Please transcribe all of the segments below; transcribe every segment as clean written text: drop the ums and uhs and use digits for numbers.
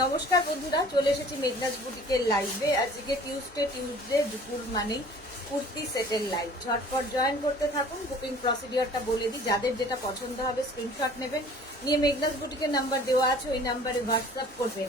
নমস্কার বন্ধুরা, চলে এসেছি মেঘনাজ বুটিকের লাইভে। আজকে টিউসডে দুপুর মানে কুর্তি সেটের লাইভ। ঝটপট জয়েন করতে থাকুন। বুকিং প্রসিডিওরটা বলে দিই, যাদের যেটা পছন্দ হবে স্ক্রিনশট নেবেন, নিয়ে মেঘনাজ বুটিকের নাম্বার দেওয়া আছে, ওই নাম্বারে হোয়াটসঅ্যাপ করবেন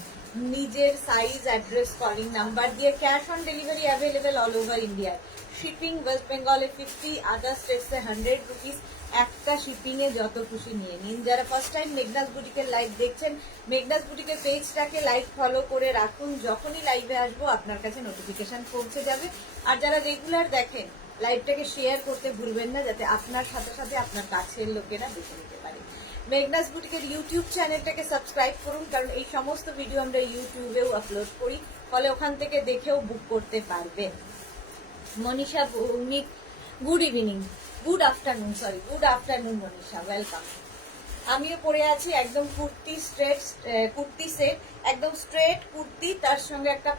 নিজের সাইজ, অ্যাড্রেস, কলিং নাম্বার দিয়ে। Cash on delivery available all over ইন্ডিয়ায়। শিপিং ওয়েস্ট বেঙ্গলে 50, আদার স্টেটসে 100 রুপিস। একটা শিপিং এ যত খুশি নিয়ে নিন। যারা ফার্স্ট টাইম মেঘনাজ বুটিকের লাইভ দেখছেন, মেঘনাজ বুটিকের পেজটাকে লাইক ফলো করে রাখুন। যখনই লাইভে আসবো আপনার কাছে নোটিফিকেশন পৌঁছে যাবে। আর যারা রেগুলার দেখেন, লাইভটাকে শেয়ার করতে ভুলবেন না, যাতে আপনার সাথে সাথে আপনার কাছের লোকেরা দেখে নিতে পারে। মেঘনাজ বুটিকের ইউটিউব চ্যানেলটাকে সাবস্ক্রাইব করুন, কারণ এই সমস্ত ভিডিও আমরা ইউটিউবেও আপলোড করি, ফলে ওখান থেকে দেখেও বুক করতে পারবেন। Manisha Bhowmik, good evening, good afternoon Manisha, welcome. আমিও পরে আছি একদম কুর্তি সেট, একদম স্ট্রেট কুর্তি, তার সঙ্গে একটা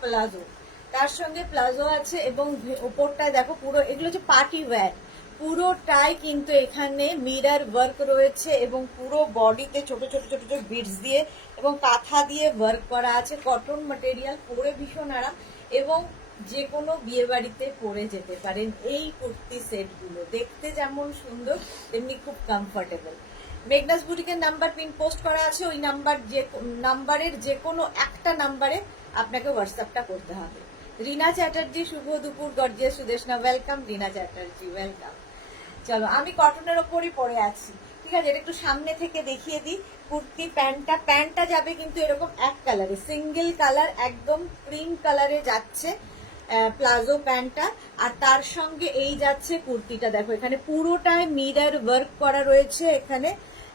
প্লাজো আছে, এবং ওপরটায় দেখো পুরো এগুলো হচ্ছে পার্টি ওয়্যার। পুরোটাই কিন্তু এখানে মিরর ওয়ার্ক রয়েছে, এবং পুরো বডিতে ছোট ছোট ছোট ছোট বিটস দিয়ে এবং কাঁথা দিয়ে ওয়ার্ক করা আছে। কটন ম্যাটেরিয়াল, পরে ভীষণ আরাম, এবং যে কোনো বিয়ে বাড়িতে পরে যেতে পারেন। এই কুর্তি সেটগুলো দেখতে যেমন সুন্দর, তেমনি খুব comfortable. Meghnaz বুটিকের number pin post করা আছে, ওই নাম্বারের যে কোনো একটা নাম্বারে আপনাকে হোয়াটসঅ্যাপটা করতে হবে। রিনা চ্যাটার্জি, শুভ দুপুর, গর্জিয়াস সুদেশনা, ওয়েলকাম। রিনা চ্যাটার্জি, ওয়েলকাম। চলো, আমি কটনের ওপরই পরে আছি, ঠিক আছে? এটা একটু সামনে থেকে দেখিয়ে দিই। কুর্তি প্যান্টটা যাবে কিন্তু এরকম এক কালারে, সিঙ্গেল কালার, একদম ক্রিম কালারে যাচ্ছে প্লাজো প্যান্টটা, আর তার সঙ্গে এই যাচ্ছে কুর্তিটা। দেখো এখানে পুরোটাই মিরর ওয়ার্ক করা রয়েছে এখানে,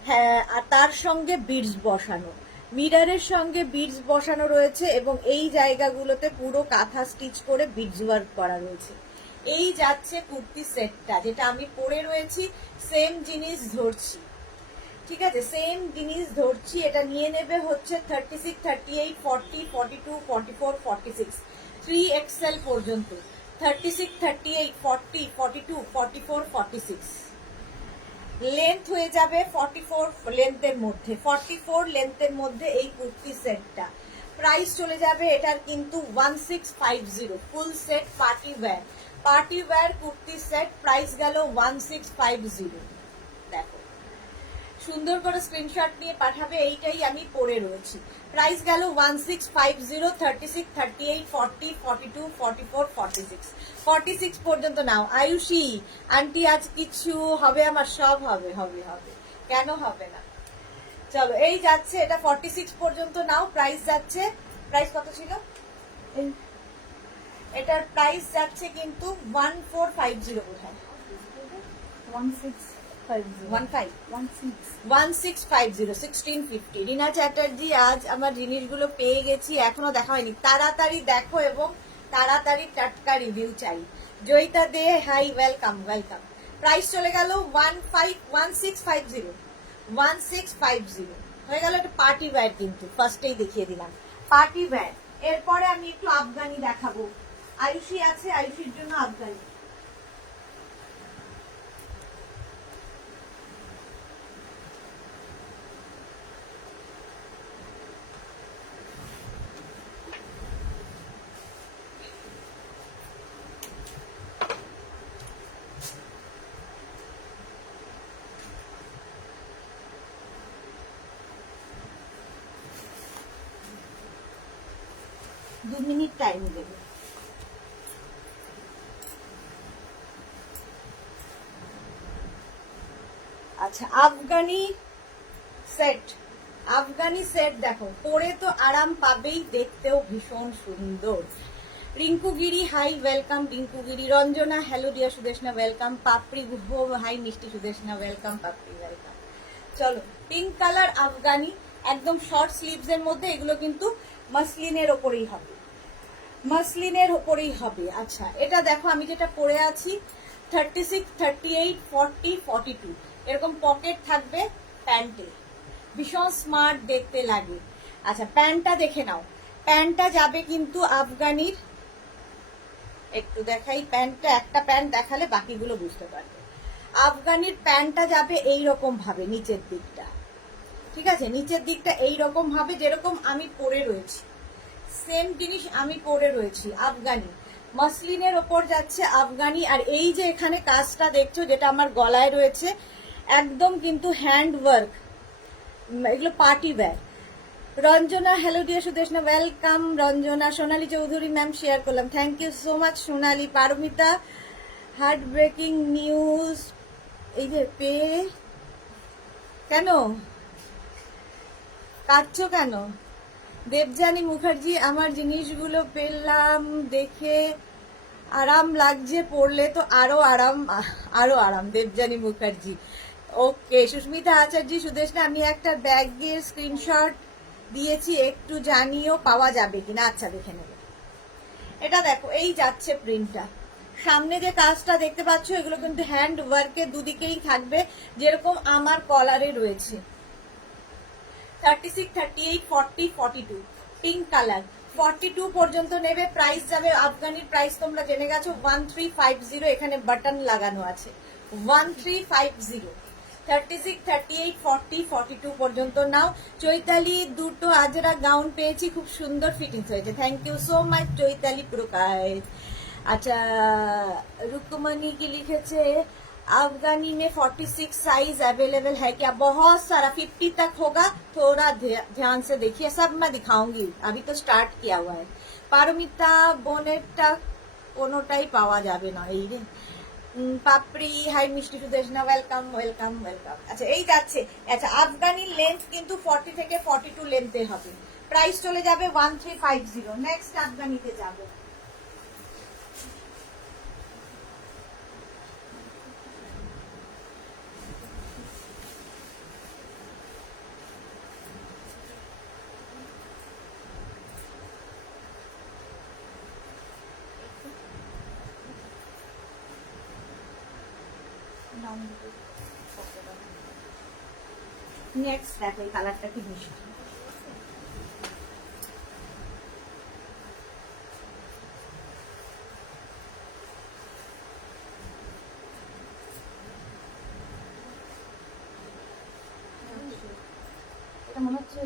হ্যাঁ, আর তার সঙ্গে বিডস বসানো, মিররের সঙ্গে বিডস বসানো রয়েছে, এবং এই জায়গাগুলোতে পুরো কাঁথা স্টিচ করে বিডস ওয়ার্ক করা রয়েছে। এই যাচ্ছে কুর্তি সেটটা, যেটা আমি পরে রয়েছি। সেম জিনিস ধরছি, ঠিক আছে? সেম জিনিস ধরছি। এটা নিয়ে নেবে হচ্ছে 36, 38, 40, 42, 44, 46, 3XL পর্যন্ত। 36, 38, 40, 42, 44, 46 লেন্থ হয়ে যাবে 44 লেন্থের মধ্যে, 44 লেন্থের মধ্যে এই কুর্তি সেটটা। প্রাইস চলে যাবে এটার কিন্তু 1650, full set party wear kurti set. Price গেল 1650। দেখো, সুন্দর করে স্ক্রিনশট নিয়ে পাঠাবে, এইটাই আমি পরে রয়েছি। প্রাইস গেল 1650, 36, 38, 40, 42, 44, 46, 46 পর্যন্ত নাও। আয়ুষী আন্টি, আজ কিছু হবে আমার? সব হবে, হবে হবে, কেন হবে না? চলো, এই যাচ্ছে এটা 46 পর্যন্ত নাও। প্রাইস যাচ্ছে, প্রাইস কত ছিল? এটার প্রাইস যাচ্ছে কিন্তু 1450 বোধহয়, 1650, রিনা চ্যাটার্জি। আজ আমার জিনিসগুলো পেয়ে গেছি, এখনো দেখা হয়নি, তাড়াতাড়ি দেখো এবং তাড়াতাড়ি টাটকা রিভিউ চাই। জয়িতা দে, হাই, ওয়েলকাম ওয়েলকাম। প্রাইস চলে গেল 1650 হয়ে গেল। একটা পার্টি ওয়্যার, কিন্তু ফার্স্টেই দেখিয়ে দিলাম পার্টি ওয়্যার। এরপরে আমি একটু আফগানি দেখাবো। আয়ুষী আছে, আয়ুষীর জন্য আফগানি। দু মিনিট টাইম দেবে। আচ্ছা, আফগানি সেট দেখো, পরে তো আরাম পাবেই, দেখতেও ভীষণ সুন্দর। Rinkugiri, hi, welcome Rinkugiri. Ranjana, hello dear Sudeshna, welcome. Papri, hi Mishti Sudeshna, welcome Papri, welcome. চলো, পিঙ্ক কালার আফগানি, একদম শর্ট স্লিভস এর মধ্যে। এগুলো কিন্তু মাসলিনের ওপরেই হবে। আচ্ছা, এটা দেখো আমি যেটা পরে আছি 36, 38, 40, 42, এরকম পকেট থাকবে প্যান্টে, ভীষণ স্মার্ট দেখতে লাগে। আচ্ছা, প্যান্টটা দেখে নাও। প্যান্টটা যাবে কিন্তু আফগানির, একটু দেখাই প্যান্টটা, একটা প্যান্ট দেখালে বাকিগুলো বুঝতে পারবে। আফগানির প্যান্টটা যাবে এইরকম ভাবে, নিচের দিকটা ঠিক আছে, নিচের দিকটা এইরকম ভাবে যেরকম আমি পরে রয়েছি, সেম জিনিস আমি পরে রয়েছি। আফগানি মাসলিনের ওপর যাচ্ছে আফগানি। আর এই যে এখানে কাজটা দেখছো যেটা আমার গলায় রয়েছে, একদম কিন্তু হ্যান্ড ওয়ার্ক, এগুলো party wear. Ranjana, hello dear Sudeshna, welcome Ranjana. Sonali Chowdhury ma'am share করলাম, thank you so much Sonali. Paramita, heart breaking news. এই যে কেন কাঁদছো কেন? দেবযানী মুখার্জি, আমার জিনিসগুলো পেলাম দেখে আরাম লাগছে, পড়লে তো আরো আরাম, আরো আরাম। দেবযানী মুখার্জি, ওকে। সুস্মিতা আচার্য, সুদেশনা আমি একটা ব্যাগের স্ক্রিনশট দিয়েছি, একটু জানিও পাওয়া যাবে কিনা। আচ্ছা দেখে নেবে। এটা দেখো, এই যাচ্ছে প্রিন্টটা, সামনে যে কাজটা দেখতে পাচ্ছ এগুলো কিন্তু হ্যান্ড ওয়ার্কের, দুদিকেই থাকবে যেরকম আমার কলারে রয়েছে। 36, 38, 40, 42 পিঙ্ক কালার। 42 পর্যন্ত নেবে, প্রাইস যাবে, আফগানির প্রাইস তোমরা জেনে গেছো 1350, এখানে বাটন লাগানো আছে 1350। 36, 38, 40, 42 পর্যন্ত নাও। চৈতালি, দুটো আজরা গাউন পেয়েছি, খুব সুন্দর ফিটিংস হয়েছে, thank you so much Chaitali পুরকায়। अच्छा, रुकमनी की लिखे अफगानी में 46 साइज अवेलेबल है क्या? बहुत सारा, 50 तक होगा, थोड़ा ध्यान से देखिए, सब मैं दिखाऊंगी, अभी तो स्टार्ट किया हुआ है। पारमिता, बोनेटटा কোনোটাই পাওয়া যাবে না, এই রে। পাপড়ি, hi Mishti Sudeshna, welcome welcome welcome. আচ্ছা এই যাচ্ছে। আচ্ছা, আফগানির লেন্থ কিন্তু 40 থেকে 42 লেন্থে হবে, প্রাইস চলে যাবে 1350। নেক্সট আফগানিতে যাবো। নেক্সট দেখো, এই কালারটা কি মিষ্টি, এটা মনে হচ্ছে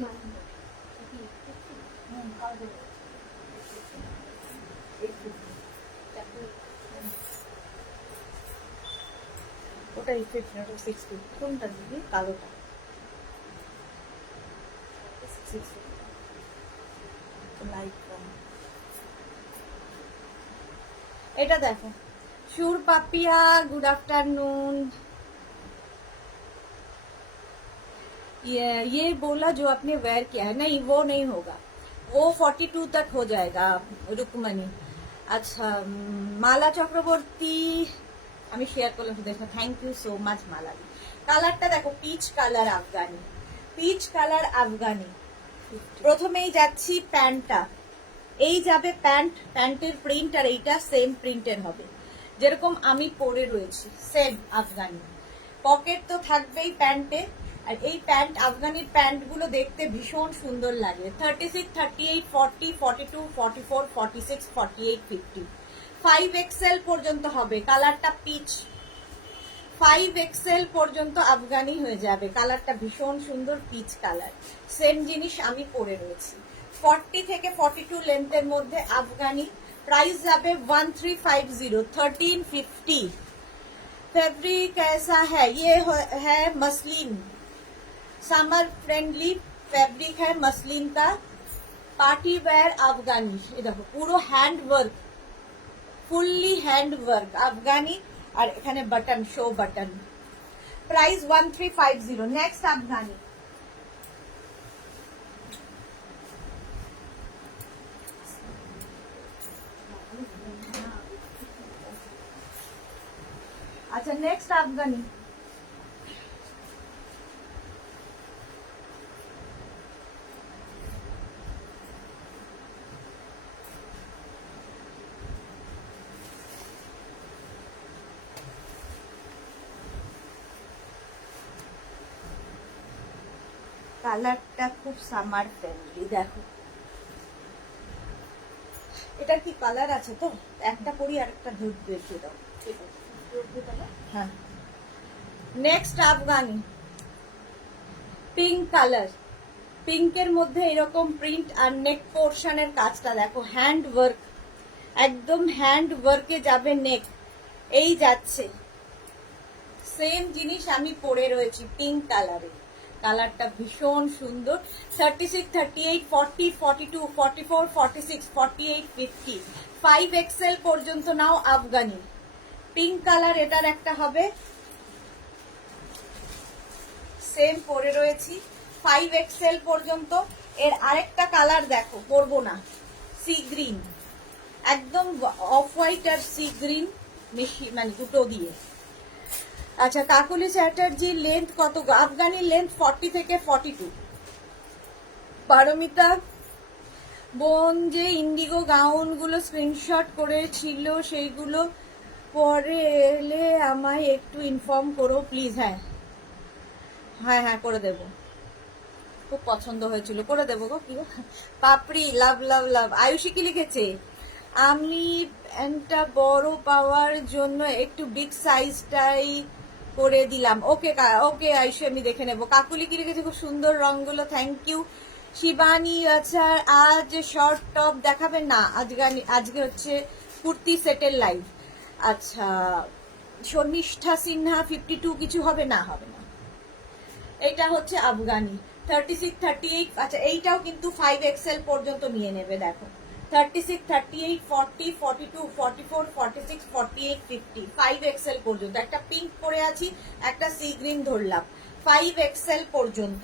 ওটা 50 ওটা 60। কোনটা দিবি? কালোটা 60 লাইট কম। এটা দেখো, সুর পাপিয়া, गुड आफ्टरनून। ये बोला जो आपने वेयर किया है, नहीं वो नहीं होगा, वो 42 तक हो जाएगा रुकमनी। अच्छा, মালা চক্রবর্তী, আমি শেয়ার করলাম দেখো, থ্যাংক ইউ সো মাচ মালাদি। কালারটা দেখো, peach colour Afghani, peach colour Afghani. প্রথমেই যাচ্ছি প্যান্টটা, এই যাবে প্যান্ট, প্যান্টের প্রিন্ট আর এইটা সেম প্রিন্টের হবে যেরকম আমি পরে রয়েছি, সেম আফগানি। পকেট তো থাকবেই প্যান্টে, আর এই প্যান্ট, আফগানির প্যান্ট গুলো দেখতে ভীষণ সুন্দর লাগে। 36, 38, 40, 42, 44, 46, 48, 50, 5XL পর্যন্ত হবে। কালারটা পিচ, 5XL পর্যন্ত আফগানি হয়ে যাবে, কালারটা ভীষণ সুন্দর, পিচ কালার। সেম জিনিস আমি পরে রয়েছি, 40 থেকে 42 লেন্থের মধ্যে আফগানি, প্রাইস যাবে 1350, 1350। फैब्रिक कैसा है? ये है मसलिन, समर फ्रेंडली फैब्रिक है मसलिन का, पार्टी वेयर अफगानी। ये देखो पूरा hand work, fully hand work Afghani, और এখানে button, show button. Price 1350। Next Afghani, আচ্ছা নেক্সট আফগানি। কালারটা খুব সামার ফ্রেন্ডলি, দেখো এটা কি কালার আছে তো, একটা পরি আর একটা দুধ দেখিয়ে দাও, ঠিক আছে? হ্যাঁ, নেক্সট আফগানি। পিঙ্ক কালার, পিঙ্কের মধ্যে এরকম প্রিন্ট আর নেক পোর্শনের কাজটা দেখো, হ্যান্ড ওয়ার্ক, একদম হ্যান্ড ওয়ার্কে যাবে নেক। এই যাচ্ছে সেম জিনিস আমি পরে রয়েছি পিঙ্ক কালারে, কালারটা ভীষণ সুন্দর। 36, 38, 40, 42, 44, 46, 48, 50, 5XL পর্যন্ত নাও আফগানি। পিঙ্ক কালার এটার একটা হবে, সেম পরে রয়েছি 5XL পর্যন্ত। এর আরেকটা কালার দেখো, পরবো না, সি গ্রিন, একদম অফ হোয়াইট আর সি গ্রিন মিশি, মানে দুটো দিয়ে। আচ্ছা, কাকুলি চ্যাটার্জি লেন্থ কত? আফগানি লেন্থ 40 থেকে 42। পারমিতা বোন যে ইন্ডিগো গাউন গুলো স্ক্রিনশট করেছিল সেইগুলো পরে এলে আমায় একটু ইনফর্ম করো প্লিজ। হ্যাঁ হ্যাঁ হ্যাঁ করে দেব, খুব পছন্দ হয়েছিল, করে দেবো গো। কি পাপড়ি, লাভ লাভ লাভ। আয়ুষী কি লিখেছে? আমি প্যান্টটা বড় পাওয়ার জন্য একটু বিগ সাইজটাই করে দিলাম। ওকে ওকে আয়ুষী, আমি দেখে নেবো। কাকুলি কি লিখেছে? খুব সুন্দর রংগুলো, থ্যাংক ইউ। শিবানী, আচ্ছা আজ শর্ট টপ দেখাবেন না? আজকে হচ্ছে কুর্তি সেটের লাইভ। আচ্ছা, শর্মিষ্ঠা সিনহা 52 কিছু হবে না? হবে না। এটা হচ্ছে আফগানি 36, 38। আচ্ছা, এইটাও কিন্তু 5XL পর্যন্ত নিয়ে নেবে, দেখো 36, 38, 40, 42, 44, 46, 48, 50, 5XL পর্যন্ত। একটা পিঙ্ক পরে আছি, একটা সি গ্রিন ধরলাম, 5XL পর্যন্ত।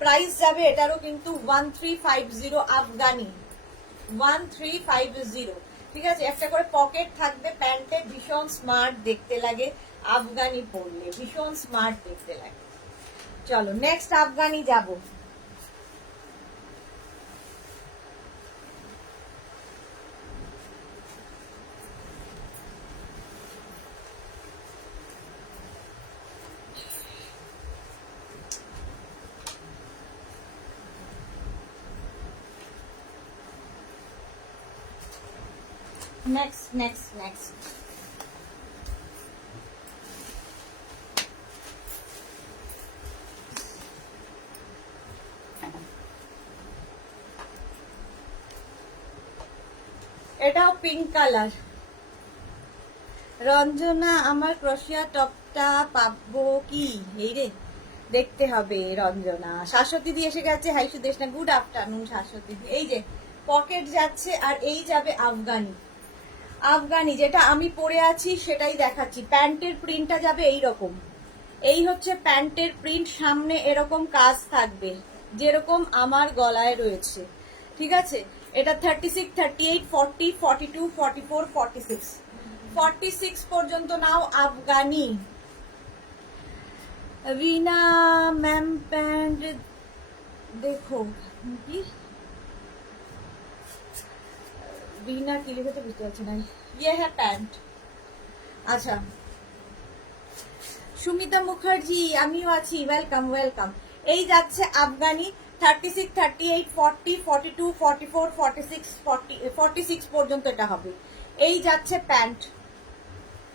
প্রাইস যাবে এটারও কিন্তু 1350 আফগানি, 1350। ঠিক আছে, একটা করে পকেট থাকবে প্যান্টে, ভীষণ স্মার্ট দেখতে লাগে আফগানি পরলে, ভীষণ স্মার্ট দেখতে লাগে। চলো নেক্সট আফগানি যাব। নেক্সট এটাও পিঙ্ক কালার। রঞ্জনা, আমার ক্রোশিয়া টপটা পাবো কি? এই রে, দেখতে হবে রঞ্জনা। শাশ্বতী দি এসে গেছে, হাই সুদেশ না, গুড আফটারনুন শাশ্বতী দি। এই যে পকেট যাচ্ছে, আর এই যাবে আফগানি। আফগানি যেটা আমি পরে আছি সেটাই দেখাচ্ছি। প্যান্টের প্রিন্টটা যাবে এইরকম, এই হচ্ছে প্যান্টের প্রিন্ট, সামনে এরকম কাজ থাকবে যেরকম আমার গলায় রয়েছে। ঠিক আছে, এটা 36, 38, 40, 42, 44, 46, 46 পর্যন্ত নাও আফগানি। রিনা ম্যাম প্যান্ট দেখো কি, রিনা কি লিখেছে বুঝতে পারছি না। ইয়ে হ্যাঁ প্যান্ট। আচ্ছা, সুমিতা মুখার্জি, আমিও আছি, ওয়েলকাম ওয়েলকাম। এই যাচ্ছে আফগানি 36, 38, 40, 42, 44, 46, 46 পর্যন্ত এটা হবে। এই যাচ্ছে প্যান্ট,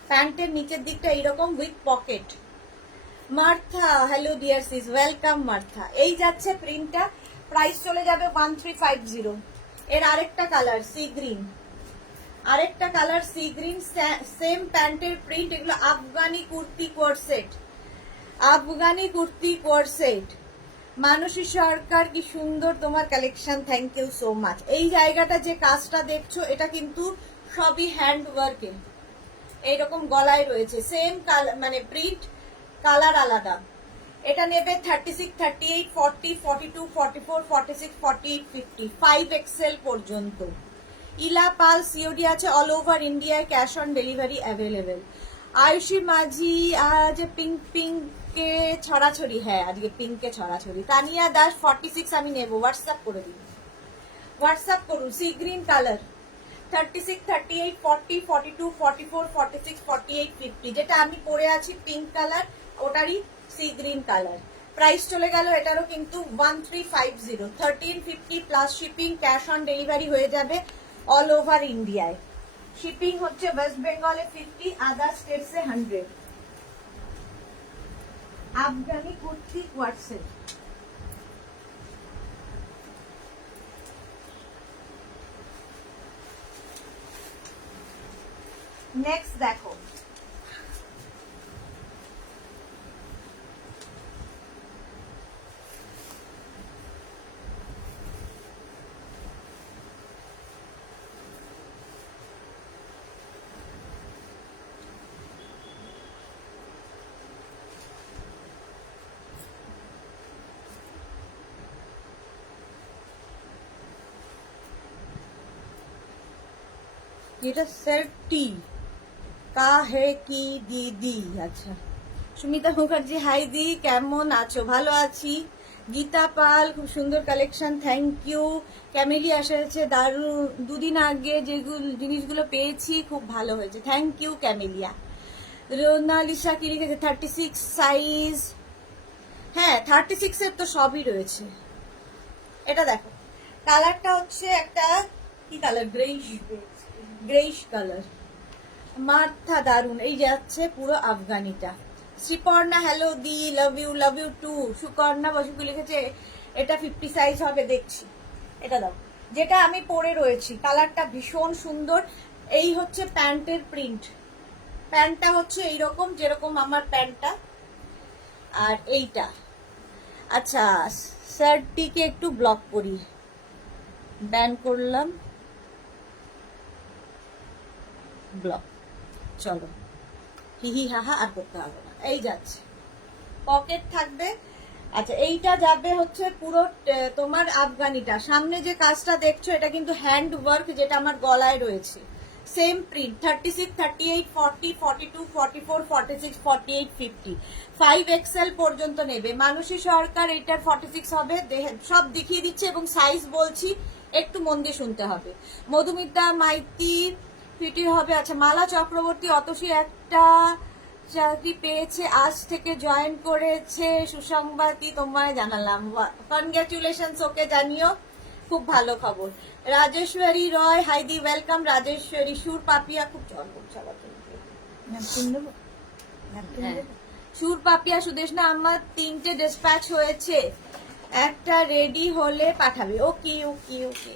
প্যান্টের নিচের দিকটা এইরকম with pocket. Martha, hello dear sis, welcome Martha. এই যাচ্ছে প্রিন্টটা, প্রাইস চলে যাবে 1350। এর আরেকটা কালার সি গ্রিন, আরেকটা কালার সি গ্রিন, সেম প্যান্টের প্রিন্ট। এগুলো আফগানি কুর্তি কোয়ারসেট, আফগানি কুর্তি কোয়ারসেট। মানসী সরকার, কি সুন্দর তোমার collection, thank you so much. এই জায়গাটা যে কাজটা দেখছো এটা কিন্তু সবই হ্যান্ড ওয়ার্কে, এইরকম গলায় রয়েছে, সেম কালার মানে প্রিন্ট, কালার আলাদা। এটা নেবে 36, 38, 40, 42, 44, 46, 48, 50, 5XL পর্যন্ত। ইলা পাল, সিওডি আছে অল ওভার ইন্ডিয়ায়, cash on delivery available. Ayushi মাঝি, আজ পিঙ্কে ছড়াছড়ি। হ্যাঁ আজকে পিঙ্কে ছড়াছড়ি। তানিয়া দাস 46 আমি নেব, হোয়াটসঅ্যাপ করে দিন, হোয়াটসঅ্যাপ করুন। সি গ্রিন কালার 36, 38, 40, 42, 44, 46, 48, 50, যেটা আমি পরে আছি পিঙ্ক কালার, ওটারই সি গ্রিন কালার। প্রাইস চলে গেল এটারও কিন্তু 1350, 1350 plus shipping, cash on delivery হয়ে যাবে অল ওভার ইন্ডিয়ায়। শিপিং হচ্ছে ওয়েস্ট বেঙ্গলে 50, আদার স্টেটসে 100। আফগানি কুর্তি কোয়ার্সেট। নেক্সট দেখো, এটা সেটি কা হে কি দিদি। আচ্ছা, সুমিতা মুখার্জি, হাই দি, কেমন আছো? ভালো আছি। গীতা পাল, খুব সুন্দর কালেকশন, থ্যাংক ইউ। ক্যামেলি এসেছে, দারুণ, দুদিন আগে যেগুলো জিনিসগুলো পেয়েছি খুব ভালো হয়েছে, থ্যাংক ইউ ক্যামেলিয়া। রোনালিসা কি লিখেছে? 36 সাইজ। হ্যাঁ, 36 এর তো সবই রয়েছে। এটা দেখো, কালারটা হচ্ছে একটা কি কালার, গ্রেইশ কালার, মাথা দারুন। এই যাচ্ছে পুরো আফগানিটা। শ্রীপর্ণা, হ্যালো দি, লাভ ইউ টু। সুকর্ণা বসুকে লিখেছে এটা 50 সাইজ হবে, দেখছি। এটা দাও, যেটা আমি পরে রয়েছি, কালারটা ভীষণ সুন্দর। এই হচ্ছে প্যান্টের প্রিন্ট, প্যান্টটা হচ্ছে এইরকম যেরকম আমার প্যান্টটা, আর এইটা। আচ্ছা, শার্টটিকে একটু ব্লক করি, ব্যান করলাম, ব্লক। চলো, হিহি হাহা আর করতে হবে না। এই যাচ্ছে, পকেট থাকবে। আচ্ছা, এইটা যাবে হচ্ছে পুরো তোমার আফগানিটা। সামনে যে কাজটা দেখছো এটা কিন্তু হ্যান্ড ওয়ার্ক, যেটা আমার গলায় রয়েছে, সেম প্রিন্ট। 36, 38, 40, 42, 44, 46, 48, 50, 5XL পর্যন্ত নেবে। মানসী সরকার, এটার 46 হবে, সব দেখিয়ে দিচ্ছে এবং সাইজ বলছি, একটু মন দিয়ে শুনতে হবে। মধুমিতা মাইতি, ফিটির হবে। আচ্ছা, মালা চক্রবর্তী, অতসী একটা চাকরি পেয়েছে, আজ থেকে জয়েন করেছে, সুসংবাদই তোমায় জানালাম, কনগ্রাচুলেশন। ওকে জানিও, খুব ভালো খবর। রাজেশ্বরী রয়, হাইদি, ওয়েলকাম রাজেশ্বরী। সুর পাপিয়া, খুব জল করছে আবার, সুর পাপিয়া, সুদেশনা, আমার 3টে ডিসপ্যাচ হয়েছে, একটা রেডি হলে পাঠাবে। ওকে ওকে ওকে।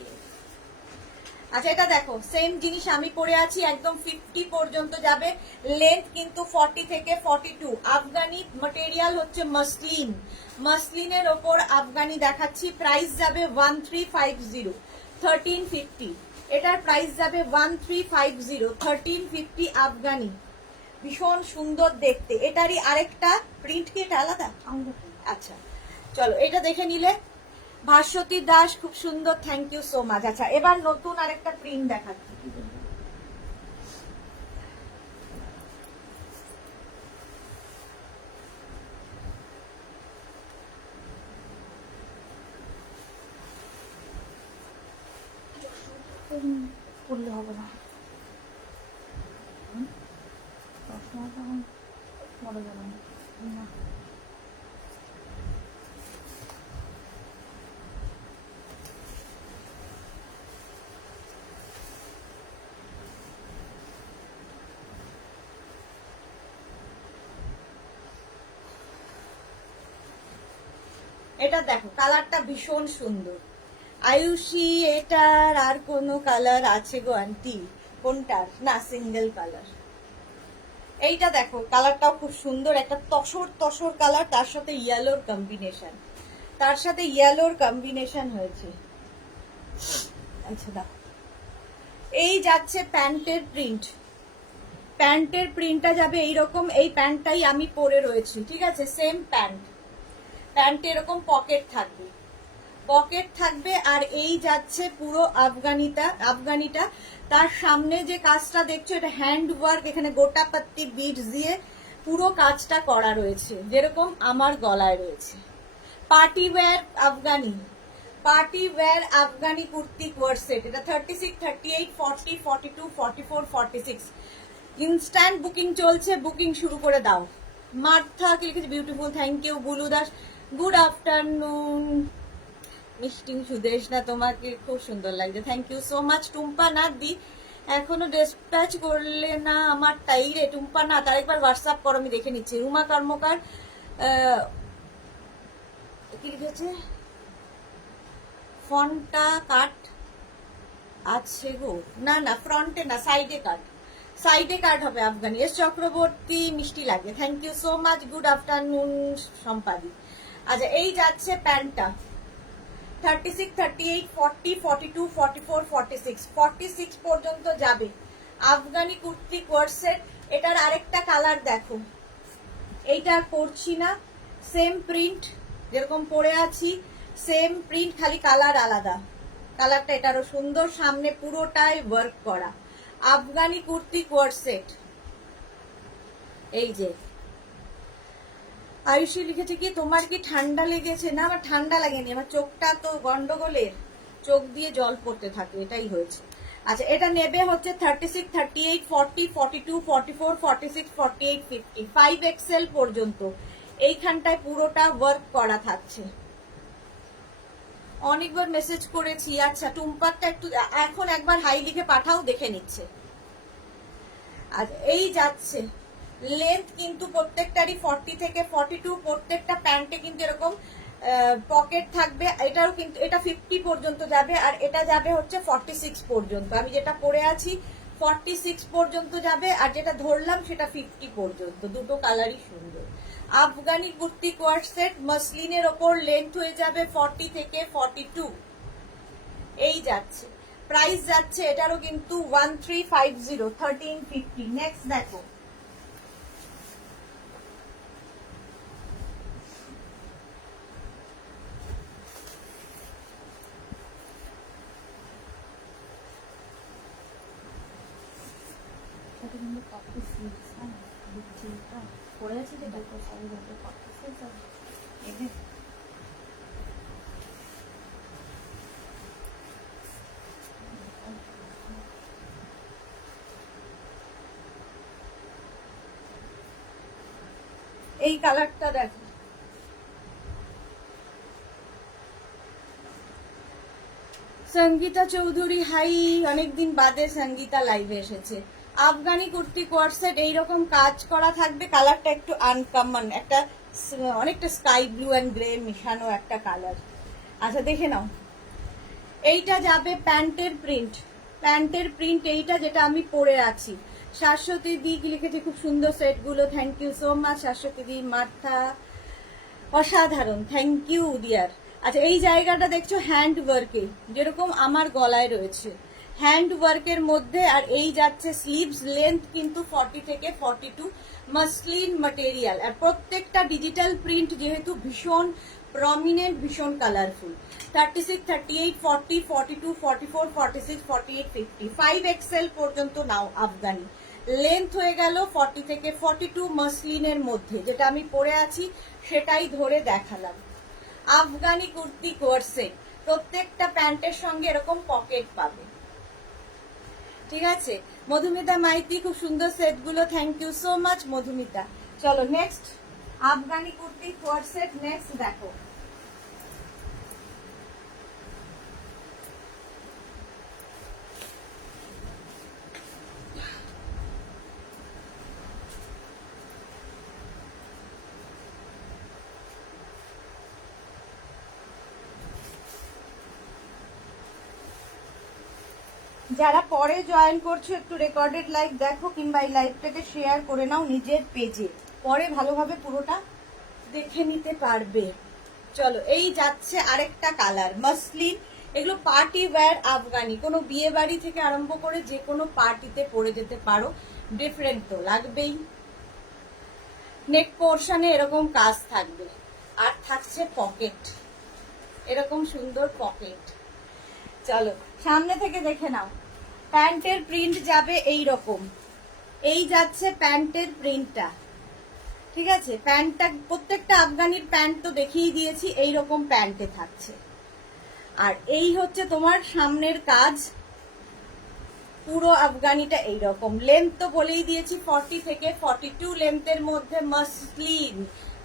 আচ্ছা, এটা দেখো, সেম জিনিস আমি পরে আছি, একদম 50 পর্যন্ত যাবে, লেন্থ কিন্তু 40 থেকে 42। আফগানি ম্যাটেরিয়াল হচ্ছে মাসলিন, মাসলিনের ওপর আফগানি দেখাচ্ছি। প্রাইস যাবে 1350, 1350। এটার প্রাইস যাবে 1350, 1350 আফগানি। ভীষণ সুন্দর দেখতে। এটারই আরেকটা প্রিন্ট কি এটা আলাদা? আচ্ছা, চলো এটা দেখে নিলে। ভাস্বতী দাস, খুব সুন্দর, থ্যাংক ইউ সো মাচ। আচ্ছা, এবার নতুন আরেকটা প্রিন্ট দেখাচ্ছি। করলে হবে না, মরে যাবে না। এটা দেখো, কালারটা ভীষণ সুন্দর। আয়ুষী, এটার আর কোনো কালার আছে গো আন্টি? কোনটার? না, সিঙ্গেল কালার। এইটা দেখো, কালারটাও খুব সুন্দর, একটা তসর তসর কালার, তার সাথে ইয়েলোর কম্বিনেশন, তার সাথে ইয়েলোর কম্বিনেশন হয়েছে। আচ্ছা দেখো, এই যাচ্ছে প্যান্টের প্রিন্ট, প্যান্টের প্রিন্টটা যাবে এইরকম। এই প্যান্টটাই আমি পরে রয়েছি, ঠিক আছে, সেম প্যান্ট। প্যান্টে এরকম পকেট থাকবে, পকেট থাকবে। আর এই যাচ্ছে পুরো আফগানিটা। তার সামনে যে কাজটা দেখছো, এটা হ্যান্ড ওয়ার্ক, এখানে গোটা পাত্তি বিটস দিয়ে পুরো কাজটা করা রয়েছে, যেরকম আমার গলায় রয়েছে। Party wear Afghani, party wear Afghani kurti coord set. এটা 36, 38, 40, 42, 44, 46। ইনস্ট্যান্ট বুকিং চলছে, বুকিং শুরু করে দাও। মার্থা কি লিখেছে? Beautiful, thank you. Bulu Das, good afternoon. Mishti Sudesh, না তোমাকে খুব সুন্দর লাগছে, thank you so much. Tumpa না দি, এখনো ডিসপ্যাচ করলে না আমার তাই রে। টুম্পা না, তার একবার হোয়াটসঅ্যাপ করো, আমি দেখে নিচ্ছি। রুমা কর্মকার, কি লিখেছে, ফন্টটা কাট আছে গো, না না ফ্রন্টে না, সাইডে কাট, সাইডে কাট হবে আফগানি। এস চক্রবর্তী মিষ্টি লাগে, thank you so much, good afternoon সম্পাদি। আচ্ছা এই যাচ্ছে প্যান্টটা 36, 38, 40, 42, 44, 46, 46 পর্যন্ত যাবে আফগানি কুর্তি কোয়ারসেট। এটার আরেকটা কালার দেখো, এইটা আর পরছি না, সেম প্রিন্ট যেরকম পরে আছি, সেম প্রিন্ট, খালি কালার আলাদা। কালারটা এটারও সুন্দর, সামনে পুরোটাই ওয়ার্ক করা আফগানি কুর্তি কোয়ারসেট। এই যে আয়ুষী লিখেছে কি, তোমার কি ঠান্ডা লেগেছে? না আমার ঠান্ডা লাগেনি, আমার চোখটা তো গন্ডগোলের, চোখ দিয়ে জল পড়তে থাকে, এটাই হয়েছে। আচ্ছা এটা নেবে হচ্ছে 36, 38, 40, 42, 44, 46, 48, 50, 5XL পর্যন্ত এইখানটায় পুরোটা ওয়ার্ক করা থাকছে। অনেকবার মেসেজ করেছি। আচ্ছা টুম্পারটা একটু এখন একবার হাই লিখে পাঠাও, দেখে নিচ্ছে। আচ্ছা এই যাচ্ছে লেন্থ কিন্তু প্রত্যেকটারই 40 থেকে 42, প্রত্যেকটা প্যান্টে কিন্তু এরকম পকেট থাকবে। এটারও কিন্তু এটা 50 পর্যন্ত যাবে, আর এটা যাবে হচ্ছে 46 পর্যন্ত। আমি যেটা পরে আছি 46 পর্যন্ত যাবে, আর যেটা ধরলাম সেটা 50 পর্যন্ত। দুটো কালারই সুন্দর। আফগানি কুর্তি কোয়ারসেট মাসলিনের ওপর, লেন্থ হয়ে যাবে 40 থেকে 42। এই যাচ্ছে, প্রাইস যাচ্ছে এটারও কিন্তু 1350, 1350। নেক্সট দেখো, পড়ে আছে যে দেখো সবই দেখো এই কালারটা দেখো, সঙ্গীতা চৌধুরী হাই, অনেকদিন বাদে সঙ্গীতা লাইভে এসেছে। আফগানি কুর্তি কোয়ারসেট এইরকম কাজ করা থাকবে, কালারটা একটু আনকমন, একটা অনেকটা স্কাই ব্লু অ্যান্ড গ্রে মিশানো একটা কালার। আচ্ছা দেখে নাও, এইটা যাবে প্যান্টের প্রিন্ট, প্যান্টের প্রিন্ট এইটা যেটা আমি পরে আছি। শাশ্বতী দি কি লিখেছে, খুব সুন্দর সেটগুলো, thank you so much Shashwati দি। মার্থা অসাধারণ, থ্যাংক ইউ ডিয়ার। আচ্ছা এই জায়গাটা দেখছো হ্যান্ড ওয়ার্কে, যেরকম আমার গলায় রয়েছে হ্যান্ড ওয়ার্কের মধ্যে। আর এই যাচ্ছে স্লিভস, লেন্থ কিন্তু 40 থেকে 42, মাসলিন ম্যাটেরিয়াল, আর প্রত্যেকটা ডিজিটাল প্রিন্ট, যেহেতু ভীষণ প্রমিনেন্ট, ভীষণ কালারফুল। 36, 38, 40, 42, 44, 46, 48, 50, 5XL পর্যন্ত নাও আফগানি। লেন্থ হয়ে গেল 40 থেকে 42, মাসলিনের মধ্যে, যেটা আমি পরে আছি সেটাই ধরে দেখালাম। আফগানি কুর্তি কোয়ারসেট, প্রত্যেকটা প্যান্টের সঙ্গে এরকম পকেট পাবে, ঠিক আছে। মধুমিতা মাইতি, খুব সুন্দর সেটগুলো, thank you so much Madhumita. চলো next Afghani kurti coord set, next দেখো। যারা পরে জয়েন করছো একটু রেকর্ডেড লাইভ দেখো, কিংবা এই লাইভটাকে শেয়ার করে নাও নিজের পেজে, পরে ভালোভাবে পুরোটা দেখে নিতে পারবে। চলো এই যাচ্ছে আরেকটা কালার, মাসলিন। এগুলো পার্টি ওয়্যার আফগানি, কোনো বিয়ে বাড়ি থেকে আরম্ভ করে যে কোনো পার্টিতে পরে যেতে পারো, ডিফারেন্ট তো লাগবেই। নেক পোর্শনে এরকম কাজ থাকবে, আর থাকছে পকেট, এরকম সুন্দর পকেট। চলো সামনে থেকে দেখে নাও, প্যান্টের প্রিন্ট যাবে এই রকম, এই যাচ্ছে প্যান্টের প্রিন্টটা, ঠিক আছে। প্যান্টটা প্রত্যেকটা আফগানির প্যান্ট তো দেখিয়ে দিয়েছি, এই রকম প্যান্টে থাকছে। আর এই হচ্ছে তোমার সামনের কাজ, পুরো আফগানিটা এইরকম। লেন্থ তো বলেই দিয়েছি 40 থেকে 42 লেন্থের মধ্যে, মাসলিন।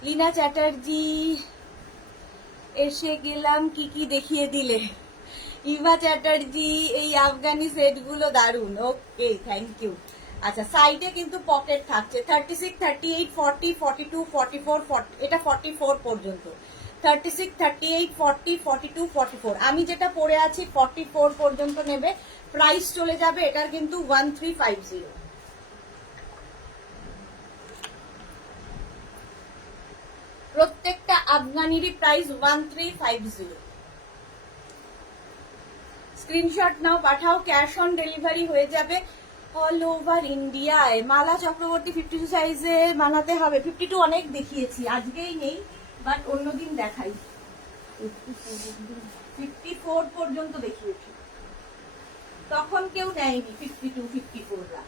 লীনা চ্যাটার্জি এসে গেলাম, কি কি দেখিয়ে দিলে। ইভা চ্যাটার্জি, এই আফগানি সেটগুলো দারুন, ওকে থ্যাংক ইউ। আচ্ছা সাইডে কিন্তু পকেট থাকছে 36, 38, 40, 42, 44, এটা 44 পর্যন্ত। 36, 38, 40, 42, 44 আমি যেটা পরে আছি 44 পর্যন্ত নেবে। প্রাইস চলে যাবে এটার কিন্তু 1350। প্রত্যেকটা আফগানিরই প্রাইস 1350। স্ক্রিনশট নাও, পাঠাও, ক্যাশ অন ডেলিভারি হয়ে যাবে অল ওভার ইন্ডিয়ায়। মালা চক্রবর্তী 52 সাইজে বানাতে হবে। 52 অনেক দেখিয়েছি, আজকেই নেই, বাট অন্যদিন দেখাই। 54 পর্যন্ত দেখিয়েছি, তখন কেউ নেয়নি 52, 54রা।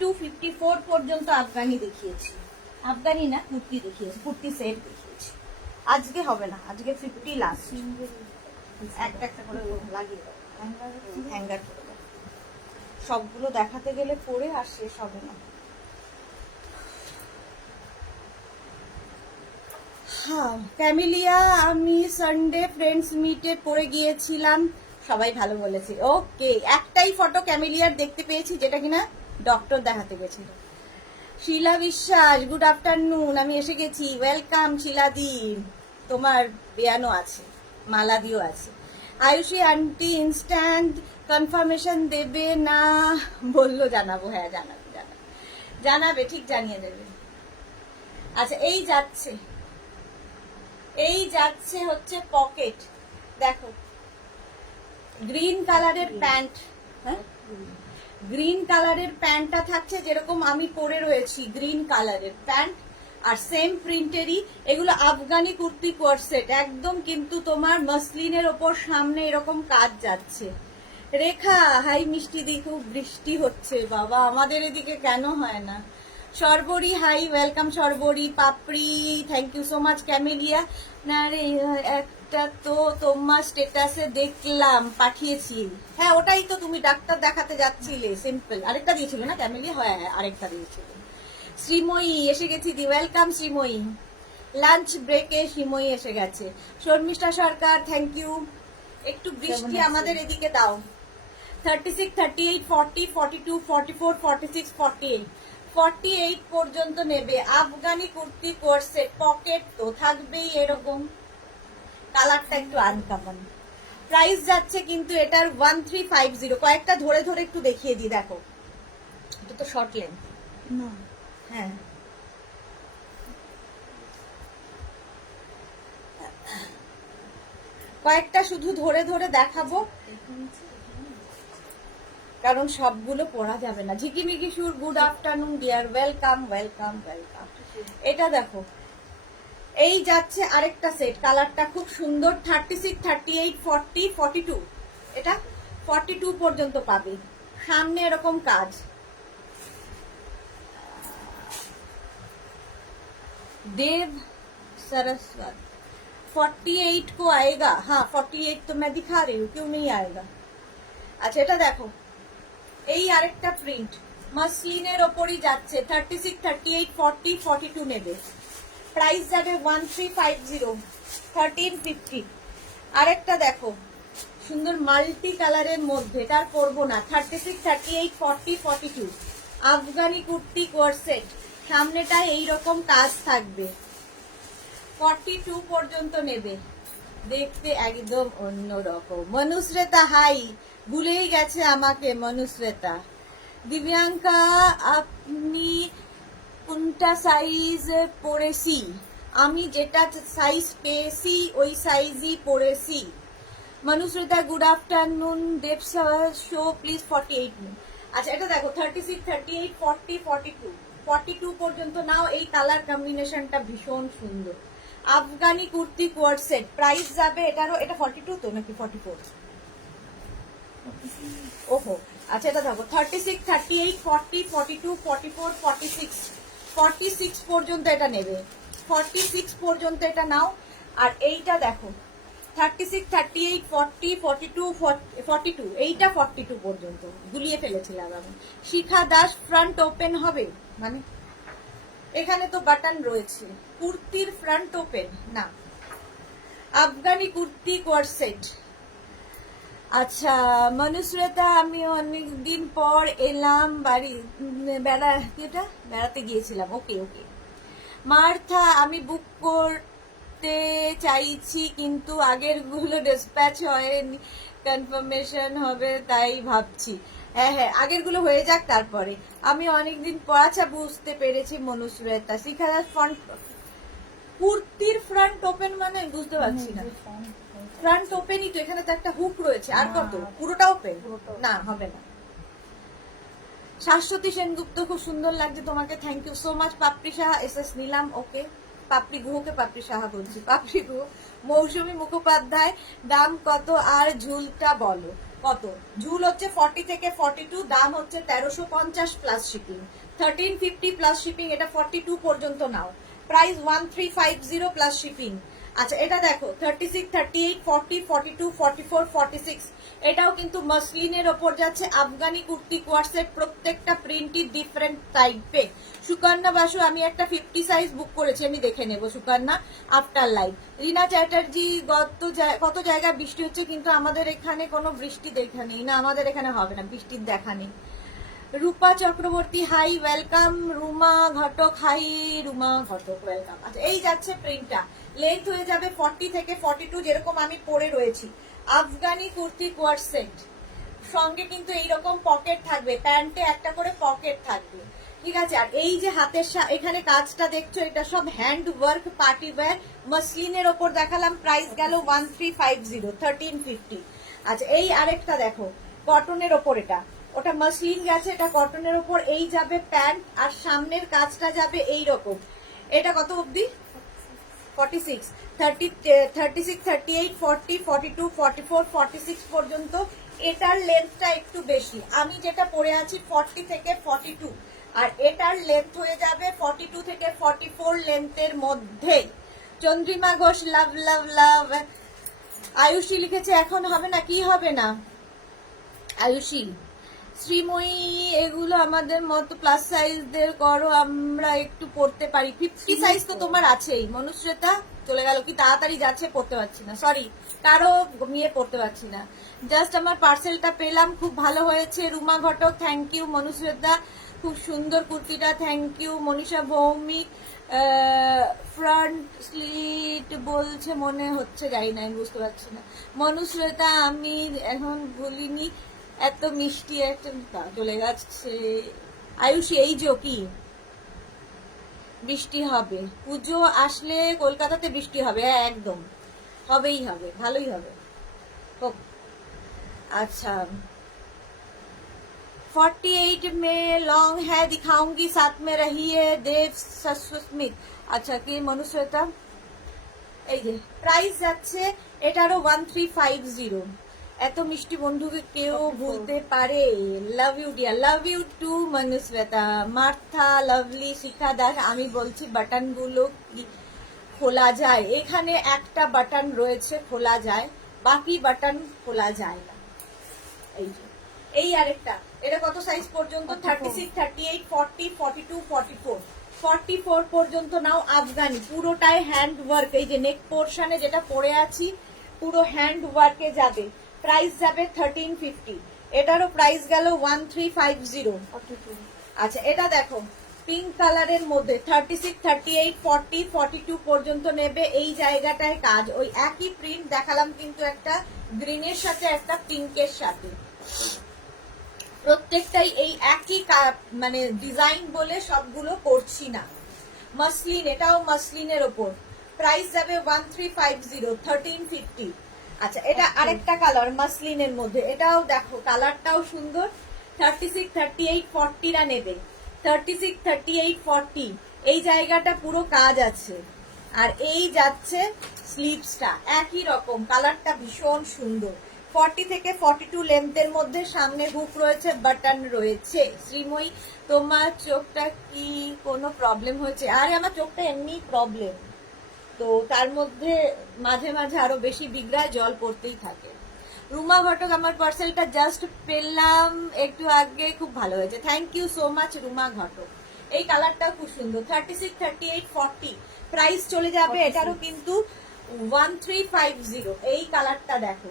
টু 54 পর্যন্ত আফগানি দেখিয়েছি, আফগানি না কুর্তি দেখিয়েছি, কুর্তি সেট দেখিয়েছি। আজকে হবে না, আজকে 50 লাস্ট। একটা একটা করে লাগিয়ে দাও, হ্যাঙ্গার করে দাও। সবগুলো দেখাতে গেলে পরে আর শেষ হবে না। হ্যাঁ ক্যামিলিয়া, আমি সানডে ফ্রেন্ডস মিটে পড়ে গিয়েছিলাম, সবাই ভালো বলেছে। ওকে, একটাই ফটো ক্যামিলিয়ার দেখতে পেয়েছি যেটা কিনা ডক্টর দেখাতে গেছিল। শিলা বিশ্বাস, গুড আফটারনুন, আমি এসে গেছি, ওয়েলকাম শিলাদি। তোমার বেয়ানো আছে, মালাদিও আছে। আয়ুষী আন্টি ইনস্ট্যান্ট কনফার্মেশন দেবে না বললো, জানাবো। হ্যাঁ জানাবে, জানাবে, ঠিক জানিয়ে দেবে। আচ্ছা এই যাচ্ছে হচ্ছে পকেট, দেখো গ্রিন কালারের প্যান্ট। হ্যাঁ গ্রিন কালারের প্যান্টটা থাকছে যেরকম আমি পরে রয়েছি, গ্রিন কালারের প্যান্ট আর সেম প্রিন্টেরই। এগুলো আফগানি কুর্তি কোয়ারসেট একদম, কিন্তু তোমার মসলিনের ওপর সামনে এরকম কাজ যাচ্ছে। রেখা হাই মিষ্টি দি, খুব বৃষ্টি হচ্ছে বাবা, আমাদের এদিকে কেন হয় না। Sarbari hi, welcome Sarbari. Papri thank you so much. Camellia, না রে একটা তো তোমার স্টেটাসে দেখলাম, পাঠিয়েছি। হ্যাঁ ওটাই তো, তুমি ডাক্তার দেখাতে যাচ্ছিলে, সিম্পল। আরেকটা দিয়েছিল না ক্যামেলিয়া? হ্যাঁ আরেকটা দিয়েছিল। শ্রীময়ী এসে গেছি দি, ওয়েলকাম শ্রীময়ী। লাঞ্চ ব্রেকে শ্রীময়ী এসে গেছে। শর্মিষ্ঠা সরকার থ্যাংক ইউ। একটু বৃষ্টি আমাদের এদিকে দাও। 36, 38, 40, 42, 44, 46, 48 48 পর্যন্ত নেবে। আফগানি কুর্তি কোর্সেট, পকেট তো থাকবেই এরকম, কালারটা একটু আনকমন। প্রাইস যাচ্ছে কিন্তু এটার 1350। কয়েকটা ধরে ধরে একটু দেখিয়ে দিই, দেখো এটা তো শর্ট লেন্থ না। হ্যাঁ কয়েকটা শুধু ধরে ধরে দেখাবো, কারণ সবগুলো পড়া যাবে না। Jhikimiki Sur, good afternoon dear, welcome welcome welcome. এটা দেখো, এই যাচ্ছে আরেকটা সেট, কালারটা খুব সুন্দর। 36, 38, 40, 42, এটা 42 পর্যন্ত পাবে। সামনে এরকম কাজ, देव सरस्वत 48 को आएगा। हाँ 48 तो मैं दिखा रही हूँ, क्यों नहीं आएगा। আচ্ছা এটা দেখো, এই আরেকটা প্রিন্ট মাসলিনের ওপরই যাচ্ছে। 36, 38, 40, 42 নেবে। প্রাইস যাবে 1350, 1350। আরেকটা দেখো সুন্দর মাল্টি কালারের মধ্যে, তার পরবো না। 36, 38, 40, 42 আফগানি কুর্তি কোয়ারসেট, সামনেটায় এইরকম কাজ থাকবে। 42 পর্যন্ত নেবে, দেখতে একদম অন্যরকম। মনুশ্রেতা হাই, ভুলেই গেছে আমাকে মনুশ্রেতা। দিব্যাঙ্কা, আপনি কোনটা সাইজ পরেছি? আমি যেটা সাইজ পেয়েছি ওই সাইজই পরেছি। Manushreta good afternoon. দেব শো প্লিজ 48। আচ্ছা এটা দেখো 36, 38, 40, 42 42 পর্যন্ত নাও। এই কালার কম্বিনেশনটা ভীষণ সুন্দর। আফগানি কুর্তি কোয়ার সেট, প্রাইস যাবে এটারও, এটা 42 তো নাকি 44? ওহো আচ্ছা এটা দেখো 36, 38, 40, 42, 44, 46 46 পর্যন্ত এটা নেবে। 46 পর্যন্ত এটা নাও। আর এইটা দেখো 36, 38, 40, 42, 42, এইটা 42 পর্যন্ত গুলিয়ে ফেলেছিলাম আমি। শিখা দাস ফ্রন্ট ওপেন হবে মানে এখানে তো বাটন রয়েছে, কুর্তির ফ্রন্ট ওপেন না। আফগানি কুর্তি কোয়ার সেট। আচ্ছা মনুশ্রেতা, আমি অনেকদিন পর এলাম বাড়ি, বেড়াতে গিয়েছিলাম। ওকে ওকে। মার্থা, আমি বুক করতে চাইছি কিন্তু আগের গুলো ডিসপ্যাচ হয়নি, কনফার্মেশন হবে তাই ভাবছি। হ্যাঁ হ্যাঁ, আগের গুলো হয়ে যাক তারপরে। আমি অনেকদিন পর, আচ্ছা বুঝতে পেরেছি মনুশ্রেতা। শিখা ফ্রন্ট কুর্তির ফ্রন্ট ওপেন মানে বুঝতে পারছি না। ফ্রন্ট ওপেনই তো, এখানে তো একটা হুক রয়েছে। আর কত? পুরোটা ওপেন না, হবে না। শাশ্বতী সেনগুপ্ত, খুব সুন্দর লাগছে তোমাকে, thank you so much. Papri Saha SS নিলাম, ওকে। পাপড়ি গুহকে পাপড়ি সাহা বলছি, পাপড়ি গুহ। মৌসুমী মুখোপাধ্যায়, দাম কত আর ঝুলটা বলো কত? ঝুল হচ্ছে 40 থেকে 42, দাম হচ্ছে 1350 প্লাস শিপিং, 1350 প্লাস শিপিং। এটা 42 পর্যন্ত নাও, প্রাইস 1350 প্লাস শিপিং। আচ্ছা এটা দেখো 36, 38, 40, 42, 44, 46, এটাও কিন্তু মসলিনের ওপর যাচ্ছে। আফগানি কুর্তি কোয়ার্সের প্রত্যেকটা প্রিন্টই ডিফারেন্ট টাইপে। সুকন্যা বাসু, আমি একটা 50 সাইজ বুক করেছি, আমি দেখে নেব সুকন্যা আফটার লাইভ। রিনা চ্যাটার্জি, কত জায়গায় বৃষ্টি হচ্ছে কিন্তু আমাদের এখানে কোনো বৃষ্টি দেখা নেই। না আমাদের এখানে হবে না, বৃষ্টির দেখা নেই। রূপা চক্রবর্তী, হাই ওয়েলকাম। রুমা ঘটক, হাই রুমা ঘটক, ওয়েলকাম। আচ্ছা এই যাচ্ছে প্রিন্টটা, লেন্থ হয়ে যাবে 40 থেকে 42, যেরকম আমি পরে রয়েছি। আফগানি কুর্তি কোয়ার সেট, সঙ্গে কিন্তু এইরকম পকেট থাকবে, প্যান্টে একটা করে পকেট থাকবে, ঠিক আছে। আর এই যে হাতের এখানে কাজটা দেখছো, এটা সব হ্যান্ড ওয়ার্ক পার্টি ওয়্যার মসলিনের ওপর দেখালাম, প্রাইস গেল 1350, 1350। আচ্ছা এই আরেকটা দেখো, কটনের ওপর, এটা ওটা মসলিন গেছে, এটা কটনের ওপর। এই যাবে প্যান্ট আর সামনের কাজটা যাবে এই রকম। এটা কত অবধি? 46, 30, 36, 38, 40, 42, 44, 46 পর্যন্ত। এটার লেন্থটা একটু বেশি, আমি যেটা পরে আছি 40 থেকে 42, আর এটার লেন্থ হয়ে যাবে 42 থেকে 44 লেন্থের মধ্যে। চন্দ্রিমা ঘোষ, লাভ লাভ লাভ। আয়ুষী লিখেছে এখন হবে না, কি হবে না আয়ুষী? শ্রীময়ী, এগুলো আমাদের মতো প্লাস সাইজদের করো, আমরা একটু পড়তে পারি। 50 সাইজ তো তোমার আছেই। মনুশ্রেতা চলে গেল, কি তাড়াতাড়ি যাচ্ছে, পড়তে পারছি না, সরি কারো নিয়ে পড়তে পারছি না। জাস্ট আমার পার্সেলটা পেলাম, খুব ভালো হয়েছে। Ruma Ghatak, thank you. মনুশ্রেতা, খুব সুন্দর কুর্তিটা, thank you. Manisha Bhowmik, front slit বলছে মনে হচ্ছে, যাই না, বুঝতে পারছি না। মনুশ্রেতা, আমি এখন বলিনি, এত মিষ্টি একটা চলে যাচ্ছে। আয়ুষী, এই যে কি বৃষ্টি হবে, পুজো আসলে কলকাতাতে বৃষ্টি হবে, একদম হবেই হবে, ভালোই হবে, হোক। আচ্ছা 48 में लॉन्ग है, दिखाऊंगी, साथ में रहिए। देव सस्मित, আচ্ছা কি মনুশ্রেতা, এই যে প্রাইস যাচ্ছে এটারও 1350। এত মিষ্টি বন্ধুকে কেউ ভুলতে পারে? Love you dear, love you too Manushweta. Martha, lovely. Shikha Das, আমি বলছি বাটন গুলো কি খোলা যায়? এখানে একটা বাটন রয়েছে খোলা যায়, বাকি বাটন খোলা যায় না। এই যে এই আরেকটা, এটা কত সাইজ পর্যন্ত? 36, 38, 40, 42, 44, 44 পর্যন্ত নাও। আফগানি, পুরোটাই হ্যান্ড ওয়ার্ক। এই যে নেক পোর্শনে যেটা পরে আছি পুরো হ্যান্ড ওয়ার্কে যাবে, প্রাইস যাবে 1350। এটারও প্রাইস গেল 1350। আচ্ছা এটা দেখো পিঙ্ক কালারের মধ্যে 36, 38, 40, 42 পর্যন্ত নেবে। এই জায়গাটায় কাজ, ওই একই প্রিন্ট দেখালাম কিন্তু একটা গ্রিনের সাথে একটা পিঙ্কের সাথে, প্রত্যেকটাই এই একই মানে ডিজাইন বলে সবগুলো করছি না। মসলিন, এটাও মসলিনের ওপর, প্রাইস যাবে 1350, 1350। আচ্ছা এটা আরেকটা কালার মসলিনের মধ্যে, এটাও দেখো কালারটাও সুন্দর। 36, 38, 40 নেবে, 36, 38, 40 এই জায়গাটা পুরো কাজ আছে। আর এই যাচ্ছে স্লিভসটা একই রকম, কালারটা ভীষণ সুন্দর। 40 থেকে 42 লেন্থের মধ্যে, সামনে হুক রয়েছে, বাটন রয়েছে। শ্রীময়ী, তোমার চোখটা কি কোনো প্রবলেম হয়েছে? আরে আমার চোখটা এমনি প্রবলেম, তো তার মধ্যে মাঝে মাঝে আরো বেশি বিগড়ায়, জল পড়তেই থাকে। রুমা ঘটক, আমার পার্সেলটা জাস্ট পেলাম একটু আগে, খুব ভালো হয়েছে, thank you so much Ruma Ghatak. এই কালারটা খুব সুন্দর, 36, 38, 40 প্রাইস চলে যাবে এটারও কিন্তু 1350। এই কালারটা দেখো,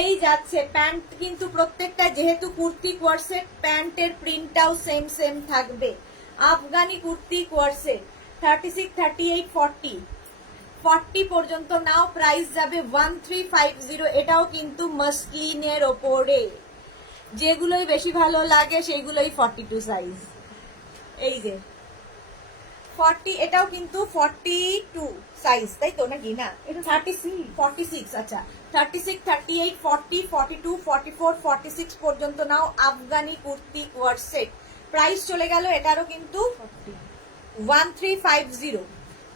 এই যাচ্ছে প্যান্ট কিন্তু প্রত্যেকটা, যেহেতু কুর্তি কোয়ারসেট, প্যান্টের প্রিন্টটাও সেম সেম থাকবে। আফগানি কুর্তি কোয়ারসেট 36, 38, 40 40 পর্যন্ত নাও, প্রাইস যাবে 1350। এটাও কিন্তু মাসলিনের ওপরে, যেগুলোই বেশি ভালো লাগে সেগুলোই 42 সাইজ। এই যে 40, এটাও কিন্তু 42 সাইজ, তাই তো নাকি? না, এটা 46, আচ্ছা 36, 38, 40, 42, 44, 46 পর্যন্ত নাও আফগানি কুর্তি কোয়ারসেট। প্রাইস চলে গেল এটারও কিন্তু 1350।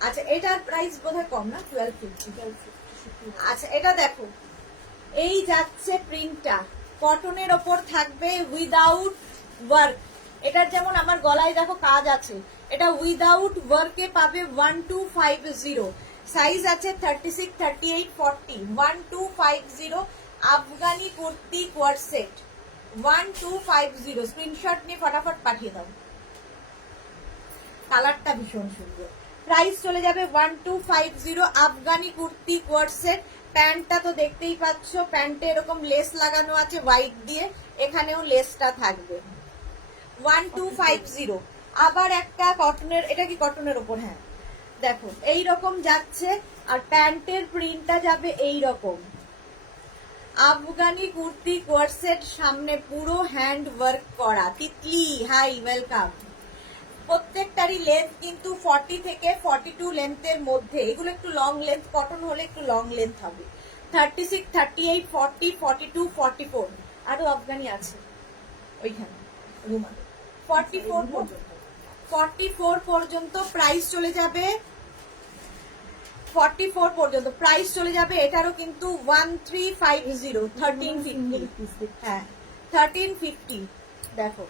আচ্ছা এটার প্রাইস বোধহয় কম না, 1250। আচ্ছা এটা দেখো, এই যাচ্ছে প্রিন্টটা, কটনের ওপর থাকবে উইদাউট ওয়ার্ক। এটার যেমন আমার গলায় দেখো কাজ আছে, এটা উইদাউট ওয়ার্কে পাবে 1250। সাইজ আছে 36, 38, 40, 1250 আফগানি কুর্তি কোয়ারসেট 1250। স্ক্রিনশট নিয়ে ফটাফট পাঠিয়ে দাও, কালারটা ভীষণ সুন্দর। প্রাইস চলে যাবে 1250 আফগানি কুর্তি কোয়ারসেট। প্যান্টটা তো দেখতেই পাচ্ছ, প্যান্টে এরকম লেস লাগানো আছে হোয়াইট দিয়ে, এখানেও লেসটা থাকবে 1250। আবার একটা কটনের, এটা কি কটনের ওপর? হ্যাঁ দেখো এই রকম যাচ্ছে, আর প্যান্টের প্রিন্টটা যাবে এই রকম। আফগানি কুর্তি কোয়ারসেট, সামনে পুরো হ্যান্ড ওয়ার্ক করা। Titli hi, welcome. প্রত্যেকটারই লেন্থ কিন্তু 40 থেকে 42 লেন্থের মধ্যে, এগুলো একটু লং লেন্থ, কটন হলে একটু লং লেন্থ হবে। 36, 38, 40, 42, 44 আরো আফগানি আছে ওইখানে রুমা। 44 পর্যন্ত, 44 পর্যন্ত প্রাইস চলে যাবে, 44 পর্যন্ত প্রাইস চলে যাবে এটারও কিন্তু 1350, 1350। হ্যাঁ 1350। দেখো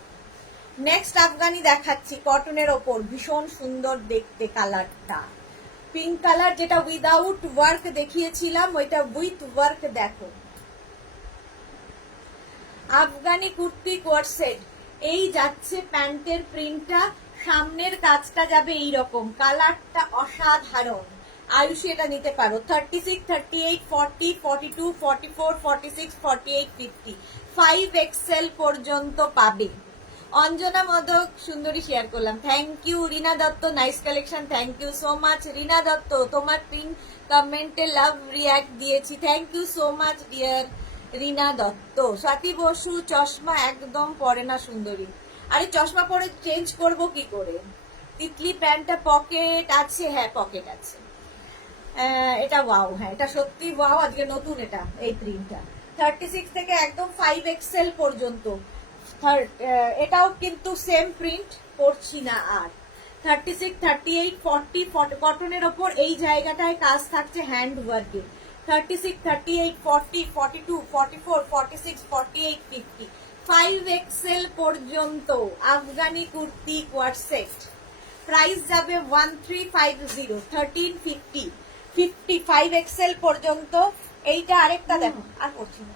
নেক্সট আফগানি দেখাচ্ছি কটনের ওপর, ভীষণ সুন্দর দেখতে কালারটা, পিঙ্ক কালার, যেটা উইদাউট ওয়ার্ক দেখিয়েছিলাম ওইটা উইথ ওয়ার্ক। দেখো আফগানি কুর্তি কোয়ারসেট, এই যাচ্ছে প্যান্টের প্রিন্টটা, সামনের কাজটা যাবে এই রকম, কালারটা অসাধারণ। আয়ুষী এটা নিতে পারো। 36, 38, 40, 42, 44, 46, 48, 50 5XL পর্যন্ত পাবে। অঞ্জনা মদক সুন্দরী শেয়ার করলাম, thank you. Rina Dutta, nice collection, thank you so much. Rina Dutta, তোমার পিন কমেন্টে লাভ রিয়াক্ট দিয়েছি, thank you so much dear Rina Dutta. Swati Basu, চশমা একদম পরে না সুন্দরী। আরে চশমা পরে চেঞ্জ করব কি করে? তিতলি প্যান্টটা পকেট আছে? হ্যাঁ পকেট আছে। এটা ওয়াও, হ্যাঁ এটা সত্যি ওয়াও, আজকে নতুন এটা, এই প্রিন্টটা 36 থেকে একদম 5XL পর্যন্ত। এটাও কিন্তু সেম প্রিন্ট, করছি না আর। 36, 38, 40 কটনের ওপর, এই জায়গাটায় কাজ থাকছে হ্যান্ড ওয়ার্কে। 36, 38, 40, 42, 44, 46, 48, 50 5XL পর্যন্ত আফগানি কুর্তি কোয়ারসেট। প্রাইস যাবে 1350, 1350, 55XL পর্যন্ত। এইটা আরেকটা দেখো, আর করছি না।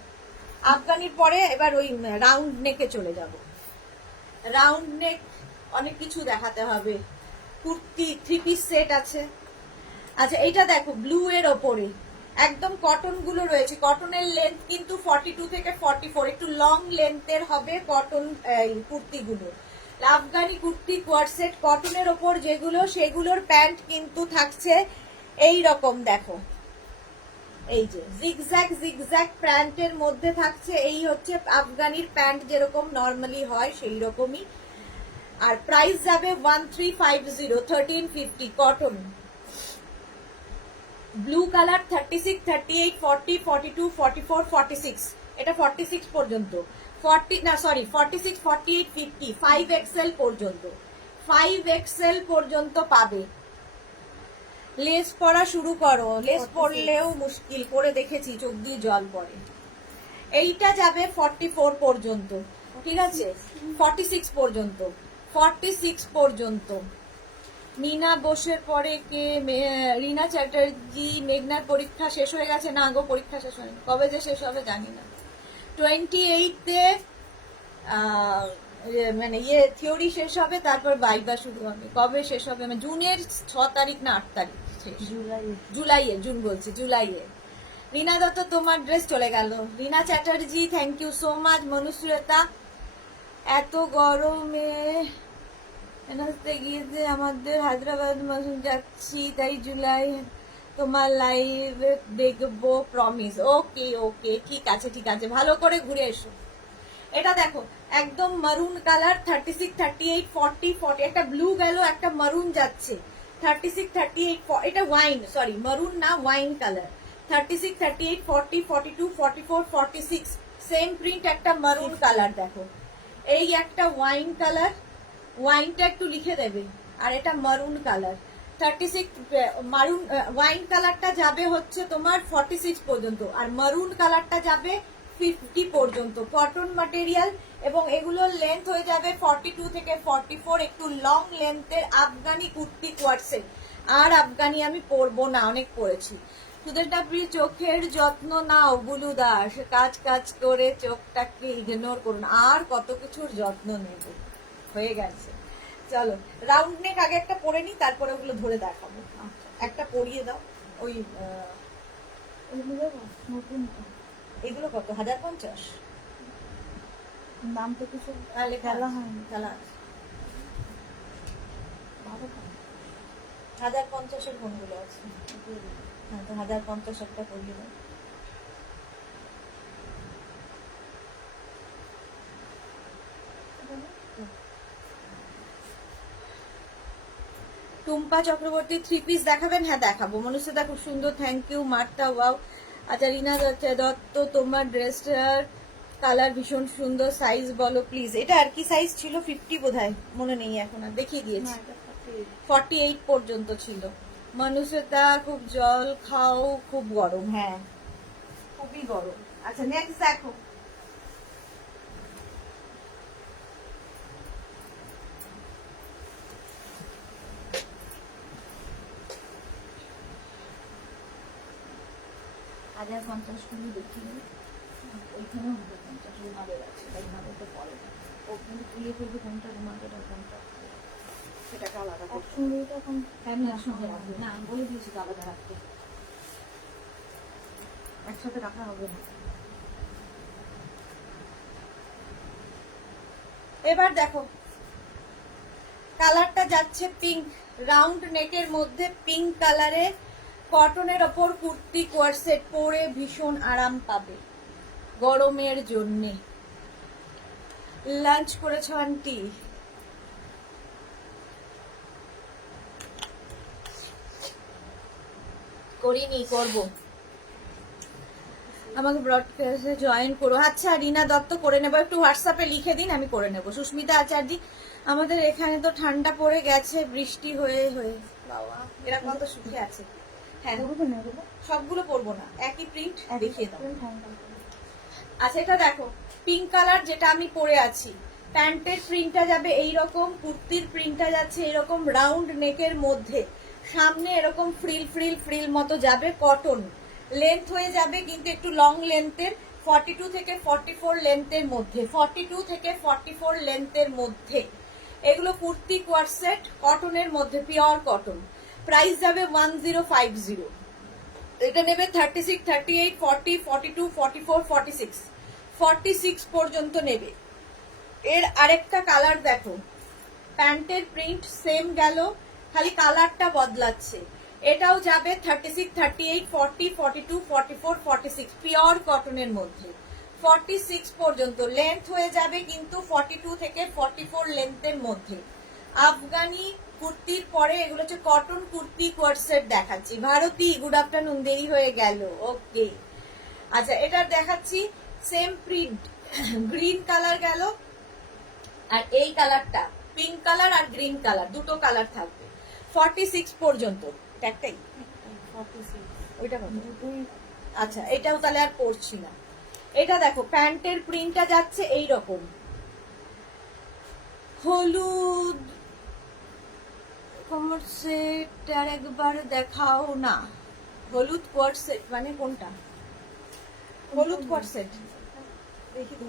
আফগানির পরে এবার ওই রাউন্ড নেকে চলে যাব। রাউন্ড নেক অনেক কিছু দেখাতে হবে। কুর্তি 3 পিস সেট আছে। আচ্ছা এইটা দেখো ব্লু এর ওপরে একদম কটন গুলো রয়েছে, কটনের লেন্থ কিন্তু 42 থেকে 44, একটু লং লেন্থের হবে কটন কুর্তিগুলো। আফগানি কুর্তি কোয়ারসেট কটনের ওপর যেগুলো, সেগুলোর প্যান্ট কিন্তু থাকছে এই রকম। দেখো এই যে জিগজ্যাগ জিগজ্যাগ প্যান্টের মধ্যে থাকছে, এই হচ্ছে আফগানির প্যান্ট যেরকম নর্মালি হয় সেই রকমই। আর প্রাইস যাবে 1350, 1350 কটন। ব্লু কালার 36, 38, 40, 42, 44, 46, এটা 46 পর্যন্ত। 46, 48, 50 5XL পর্যন্ত, 5XL পর্যন্ত পাবে। লেস পরা শুরু করো, লেস পরলেও মুশকিল, করে দেখেছি চোখ দিয়ে জল পড়ে। এইটা যাবে 44 পর্যন্ত, ঠিক আছে 46 পর্যন্ত, 46 পর্যন্ত মিনা বোসের পরে কে? রিনা চ্যাটার্জি। মেঘনার পরীক্ষা শেষ হয়ে গেছে? না গো, পরীক্ষা শেষ হয়নি, কবে যে শেষ হবে জানি না। 28-এ মানে থিওরি শেষ হবে, তারপর ভাইভা শুরু হবে। কবে শেষ হবে? মানে জুনের 6 তারিখ না 8 তারিখ শেষ। জুলাইয়ে, জুন বলছি, জুলাইয়ে। রিনা দত্ত তোমার ড্রেস চলে গেল। Rina Chatterjee thank you so much. Manushrita এত গরমে নাচতে গিয়েছে আমাদের হায়দ্রাবাদ যাচ্ছি, তাই জুলাই তোমার লাইভ দেখবো প্রমিস। ওকে ওকে, ঠিক আছে ঠিক আছে, ভালো করে ঘুরে এসো। এটা দেখো একদম মারুন কালার, 36, 38, 40, 40, একটা ব্লু গেল, একটা মারুন যাচ্ছে, 36, 38, এটা ওয়াইন, সরি মারুন না, ওয়াইন কালার, 36, 38, 40, 42, 44, 46, সেম প্রিন্ট, একটা মারুন কালার দেখো, এই একটা ওয়াইন কালার, ওয়াইনটা একটু লিখে দেবে, আর এটা মারুন কালার, 36 মারুন, ওয়াইন কালারটা যাবে হচ্ছে তোমার 46 পর্যন্ত, আর মারুন কালারটা যাবে 50 পর্যন্ত। কটন ম্যাটেরিয়াল, এবং এগুলোর লেন্থ হয়ে যাবে 42 থেকে 44, একটু লং লেন্থের আফগানি কুর্তি কোয়ার্সেট। আর আফগানি আমি পরবো না, অনেক পরেছি। সুদেশটা প্লিজ চোখের যত্ন নাও বুলু দাস, কাজ কাজ করে চোখটাকে ইগনোর করুন। আর কত কিছুর যত্ন নেব, হয়ে গেছে। চলো রাউন্ড নেক আগে একটা পরে নি, তারপরে ওগুলো ধরে দেখাবো। একটা পরিয়ে দাও। ওই এগুলো কত? 1050? নাম তো কিছু খেলা হয়নি, খেলা 1050-এর কোনগুলো আছে? হ্যাঁ, তো 1050 একটা পরিয়ে দাও। টুম্পা চক্রবর্তী 3 পিস দেখাবেন? হ্যাঁ দেখাবো। মনুষ্যতা খুব সুন্দর, থ্যাংক ইউ। মার্তা ওয়াও। আচ্ছা রিনা দত্ত তোমার ড্রেসটার কালার ভীষণ সুন্দর, সাইজ বলো প্লিজ। এটা আর কি সাইজ ছিল? 50 বোধহয়, মনে নেই এখন, আর দেখিয়ে দিয়েছি। 48 পর্যন্ত ছিল। মনুষ্যতা খুব জল খাও, খুব গরম। হ্যাঁ খুবই গরম। আচ্ছা নেক্সট দেখো। হাজার 50 গুলো দেখিয়ে ওইখানেও 1050 রুমালের আছে, তাই রুমালের তো পরে ওখানে তুলে ফেলবে কোনটা রুমালের আর কোনটা, সেটাকে আলাদা একসঙ্গে। এখন আমি একসঙ্গে রাখবো না, আমি বলে দিয়েছি তো আলাদা রাখতে, একসাথে রাখা হবে না। এবার দেখো কালারটা যাচ্ছে পিঙ্ক, রাউন্ড নেকের মধ্যে পিঙ্ক কালারে, কটনের ওপর কুর্তি কোয়ারসেট, পরে ভীষণ আরাম পাবে গরমের জন্যে। লাঞ্চ করেছো আন্টি? করিনি, করবো। আমাকে ব্রডকাস্টে জয়েন করো। আচ্ছা রিনা দত্ত করে নেবো, একটু হোয়াটসঅ্যাপে লিখে দিন, আমি করে নেবো। সুস্মিতা আচার্য, আমাদের এখানে তো ঠান্ডা পড়ে গেছে, বৃষ্টি হয়ে হয়ে বাবা এরকম তো সুখে আছে। হ্যাঁ সবগুলো পরবো না, একই প্রিন্ট দেখিয়ে দাও। আচ্ছা এটা দেখো পিঙ্ক কালার, যেটা আমি পরে আছি, প্যান্টের প্রিন্টটা যাবে এইরকম, কুর্তির প্রিন্টটা যাচ্ছে এরকম রাউন্ড নেকের মধ্যে, সামনে এরকম ফ্রিল ফ্রিল ফ্রিল মতো যাবে, কটন, লেন্থ হয়ে যাবে কিন্তু একটু লং লেন্থের, 42 থেকে 44 লেন্থের মধ্যে, 42 থেকে 44 লেন্থের মধ্যে। এগুলো কুর্তি কোয়ারসেট, কটনের মধ্যে, পিওর কটন। প্রাইস যাবে 1050। এটা নেবে 36, 38, 40, 42, 44, 46, 46 পর্যন্ত নেবে। এর আরেকটা কালার দেখো, প্যান্টের প্রিন্ট সেম গেল, খালি কালারটা বদলাচ্ছে। এটাও যাবে 36, 38, 40, 42, 44, 46, পিওর কটনের মধ্যে, 46 পর্যন্ত লেন্থ হয়ে যাবে কিন্তু 42 থেকে 44 লেন্থের মধ্যে। আফগানি কুর্তির পরে এগুলো হচ্ছে কটন কুর্তি কোয়ারসেট দেখাচ্ছি। ভারতী গুড আফটারনুন, দেরি হয়ে গেল, ওকে। আচ্ছা এটা দেখাচ্ছি সেম প্রিন্ট, গ্রিন কালার গেল, আর এই কালারটা পিঙ্ক কালার আর গ্রিন কালার, দুটো কালার থাকবে, 46 পর্যন্ত। একটাই ওইটা কত? আচ্ছা এটাও তাহলে আর পড়ছি না। এটা দেখো প্যান্টের প্রিন্টটা যাচ্ছে এইরকম, হলুদ কোমর সেট আর একবার দেখাও না। হলুদ কোয়ার্ড সেট মানে কোনটা? হলুদ কোয়ার্ড সেট দেখি তো।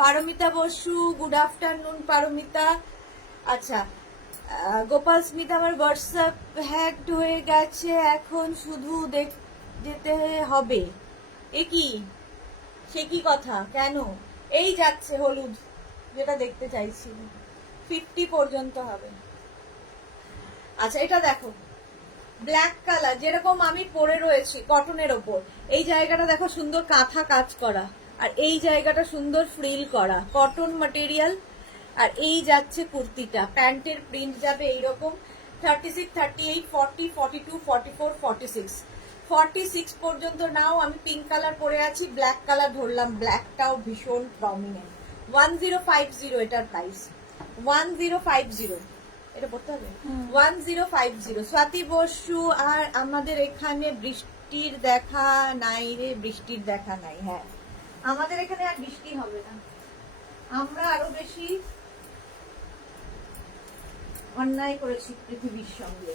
Paramita Basu, good afternoon Paramita. আচ্ছা, গোপাল স্মিথ, আমার হোয়াটসঅ্যাপ হ্যাকড হয়ে গেছে, এখন শুধু যেতে হবে। এ কি, সে কি কথা, কেন? এই যাচ্ছে হলুদ, যেটা দেখতে চাইছি, 50 পর্যন্ত হবে। আচ্ছা, এটা দেখো ব্ল্যাক কালার, যেরকম আমি পরে রয়েছি কটনের ওপর। এই জায়গাটা দেখো সুন্দর কাঁথা কাজ করা, আর এই জায়গাটা সুন্দর ফ্রিল করা, কটন ম্যাটেরিয়াল। আর এই যাচ্ছে কুর্তিটা, প্যান্টের প্রিন্ট যাবে এইরকম। 36, 38, 40, 42, 44, 46, 46 পর্যন্ত নাও। আমি পিঙ্ক কালার পরে আছি, ব্ল্যাক কালার ধরলাম, ব্ল্যাকটাও ভীষণ প্রমিনেন্ট। 1050 এটার প্রাইস, 1050। এটা পড়তে হবে 1050। স্বাতি বসু, আর আমাদের এখানে বৃষ্টির দেখা নাই রে, বৃষ্টির দেখা নাই। হ্যাঁ, আমাদের এখানে আর বৃষ্টি হবে না, আমরা আরো বেশি অন্যায় করেছি পৃথিবীর সঙ্গে।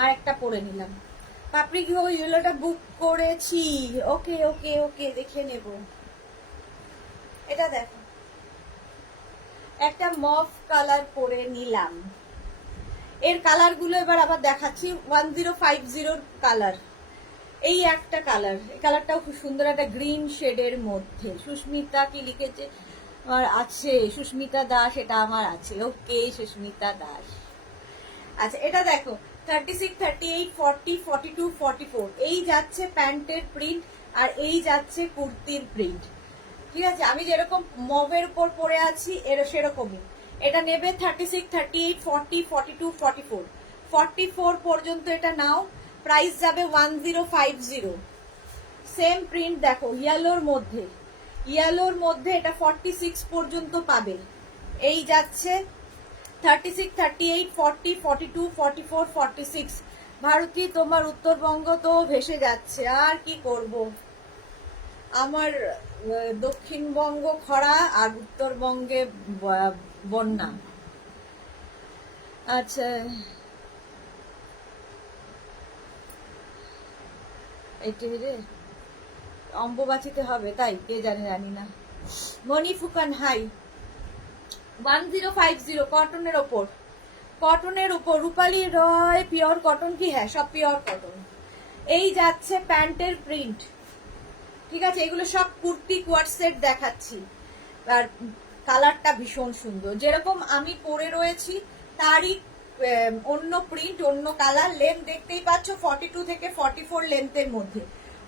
আর একটা পরে নিলাম। পাপড়ি ইয়েলোটা বুক করেছি। ওকে ওকে ওকে, দেখে নেব। এটা দেখো, একটা মফ কালার পরে নিলাম। এর কালার গুলো এবার আবার দেখাচ্ছি। 1050 কালার, এই একটা কালার, এই কালারটাও খুব সুন্দর, একটা গ্রিন শেডের মধ্যে। সুস্মিতা কি লিখেছে? আমার আছে, সুস্মিতা দাস, এটা আমার আছে। ওকে সুস্মিতা দাস। আচ্ছা, এটা দেখো 36, 38, 40, 42, 44, এই যাচ্ছে প্যান্টের প্রিন্ট, আর এই যাচ্ছে কুর্তির প্রিন্ট। ঠিক আছে, আমি যেরকম মভের উপর পরে আছি এর সেরকমই। এটা নেবে 36, 38, 40, 42, 44, 44 পর্যন্ত এটা নাও। প্রাইস যাবে 1050। সেম প্রিন্ট দেখো, ইয়েলোর মধ্যে, ইয়েলোর মধ্যে এটা 46 পর্যন্ত পাবে। এই যাচ্ছে 36, 38, 40, 42, 44, 46। ভারতী, তোমার উত্তরবঙ্গ তো ভেসে যাচ্ছে, আর কি করব। আমার দক্ষিণবঙ্গ খরা, আর উত্তরবঙ্গে বন্যা। আচ্ছা, এটাই রে, অম্বুবাচিতে হবে তাই, কে জানি, জানি না। মনি ফুকান, হাই। 1050 কটনের ওপর, কটনের উপর। রূপালী রয়, পিওর কটন কি? হ্যাঁ, সব পিওর কটন। এই যাচ্ছে প্যান্টের প্রিন্ট। ঠিক আছে, এগুলো সব কুর্তি কোয়ার্ড সেট দেখাচ্ছি। আর কালারটা ভীষণ সুন্দর, যেরকম আমি পরে রয়েছি তারই অন্য প্রিন্ট, অন্য কালার। লেন্থ দেখতেই পাচ্ছ, 42 থেকে 44 লেন্থের মধ্যে,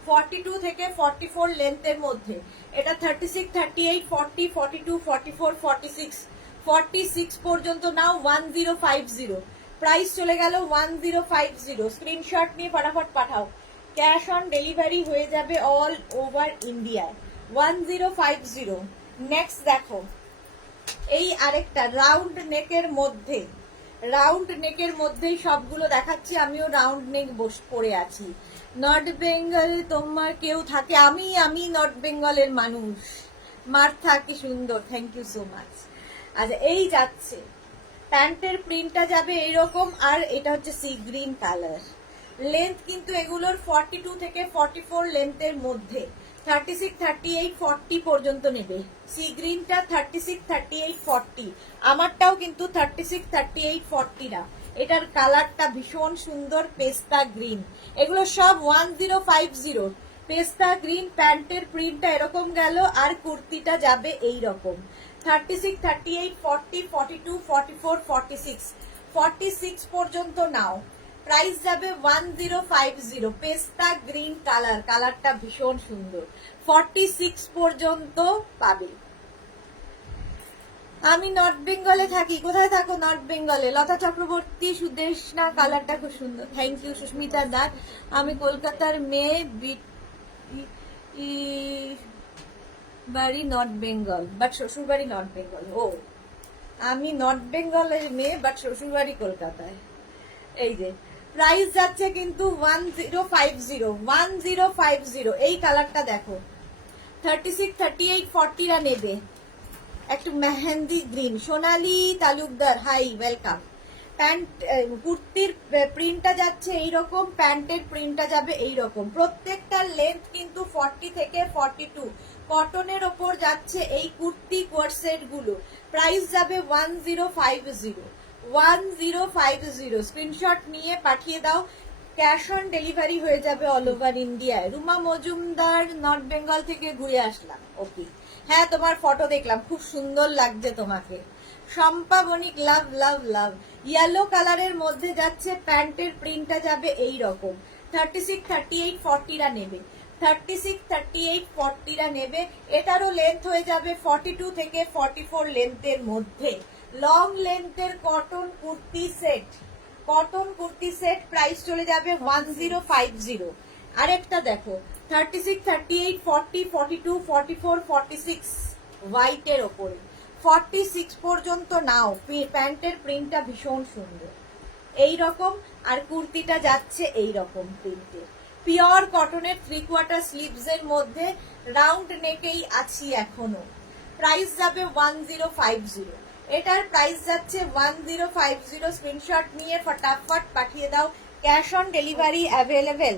42 থেকে 44 লেন্থের মধ্যে। এটা 36, 38, 40, 42, 44, 46, 46 পর্যন্ত নাও। 1050 প্রাইস চলে গেল 1050। স্ক্রিনশট নিয়ে ফটাফট পাঠাও, ক্যাশ অন ডেলিভারি হয়ে যাবে অল ওভার ইন্ডিয়ায়। 1050। নেক্সট দেখো, এই আরেকটা রাউন্ড নেকের মধ্যে, রাউন্ড নেকের মধ্যেই সবগুলো দেখাচ্ছি। আমিও রাউন্ড নেক পরে আছি। নর্থ বেঙ্গল তোমার কেউ থাকে? আমি নর্থ বেঙ্গলের মানুষ। মার্থা, কি সুন্দর, থ্যাংক ইউ সো মাচ। আচ্ছা, এই যাচ্ছে প্যান্টের প্রিন্টটা যাবে এইরকম, আর এটা হচ্ছে সি গ্রিন কালার। লেন্থ কিন্তু এগুলোর 42 থেকে 44 লেন্থের মধ্যে। 36, 38, 40 পর্যন্ত নেবে। সি গ্রিনটা 36, 38, 40। আমারটাও কিন্তু 36, 38, 40 না। এটার কালারটা ভীষণ সুন্দর, পেস্তা গ্রিন। এগুলো সব 1050। পেস্তা গ্রিন, প্যান্টের প্রিন্টটা এরকম গেল, আর কুর্তিটা যাবে এইরকম। 36, 38, 40, 42, 44, 46, 46 পর্যন্ত নাও। প্রাইস যাবে 1050। পেস্তা গ্রিন কালার, কালারটা ভীষণ সুন্দর। 46 পর্যন্ত পাবে। আমি নর্থ বেঙ্গলে থাকি। কোথায় থাকো? নর্থ বেঙ্গলে। লতা চক্রবর্তী, সুদেশনা কালারটা খুব সুন্দর, থ্যাংক ইউ। সুস্মিতা দাস, আমি কলকাতার মেয়ে, বাড়ি নর্থ বেঙ্গল বাট শ্বশুর বাড়ি নর্থ বেঙ্গল। ও, আমি নর্থ বেঙ্গলের মেয়ে বাট শ্বশুর বাড়ি কলকাতায়। এই যে প্রাইস যাচ্ছে কিন্তু 1050 এই কালারটা দেখো, 36, 38, 40 নেবে। একটু মেহেন্দি গ্রিন। সোনালী তালুকদার, হাই, ওয়েলকাম। প্যান্ট, কুর্তির প্রিন্টটা যাচ্ছে এইরকম, প্যান্টের প্রিন্টটা যাবে এইরকম। প্রত্যেকটার লেন্থ কিন্তু 40 থেকে 42। কটনের ওপর যাচ্ছে এই কুর্তি কোয়ারসেট গুলো। প্রাইস যাবে 1050 স্ক্রিনশট নিয়ে পাঠিয়ে দাও। ক্যাশ অন ডেলিভারি হয়ে যাবে অল ওভার ইন্ডিয়ায়। রুমা মজুমদার, নর্থ বেঙ্গল থেকে ঘুরে আসলাম। ওকে, হ্যাঁ তোমার ফটো দেখলাম, খুব সুন্দর লাগছে তোমাকে। শম্পা বণিক, লাভ লাভ লাভ। ইয়েলো কালারের মধ্যে যাচ্ছে, প্যান্টের প্রিন্টটা যাবে এই রকম। 36, 38, 40 নেবে। 36, 38, 40 নেবে। এটারও লেন্থ হয়ে যাবে 42 থেকে 44 লেন্থের মধ্যে। লং লেন্থের cotton kurti set, cotton kurti set price চলে যাবে 1050। আরেকটা দেখো, 36, 38, 40, 42, 44, 46 হোয়াইটের ওপরে। 46 পর্যন্ত নাও। প্যান্টের প্রিন্টটা ভীষণ সুন্দর এই রকম, আর কুর্তিটা যাচ্ছে এই রকম প্রিন্টের। পিওর কটনের 3/4 স্লিভস এর মধ্যে, রাউন্ড নেকেই আছি এখনো। প্রাইস যাবে 1050। এটার প্রাইস যাচ্ছে 1050। স্ক্রিনশট নিয়ে ফটাফট পাঠিয়ে দাও। Cash on delivery available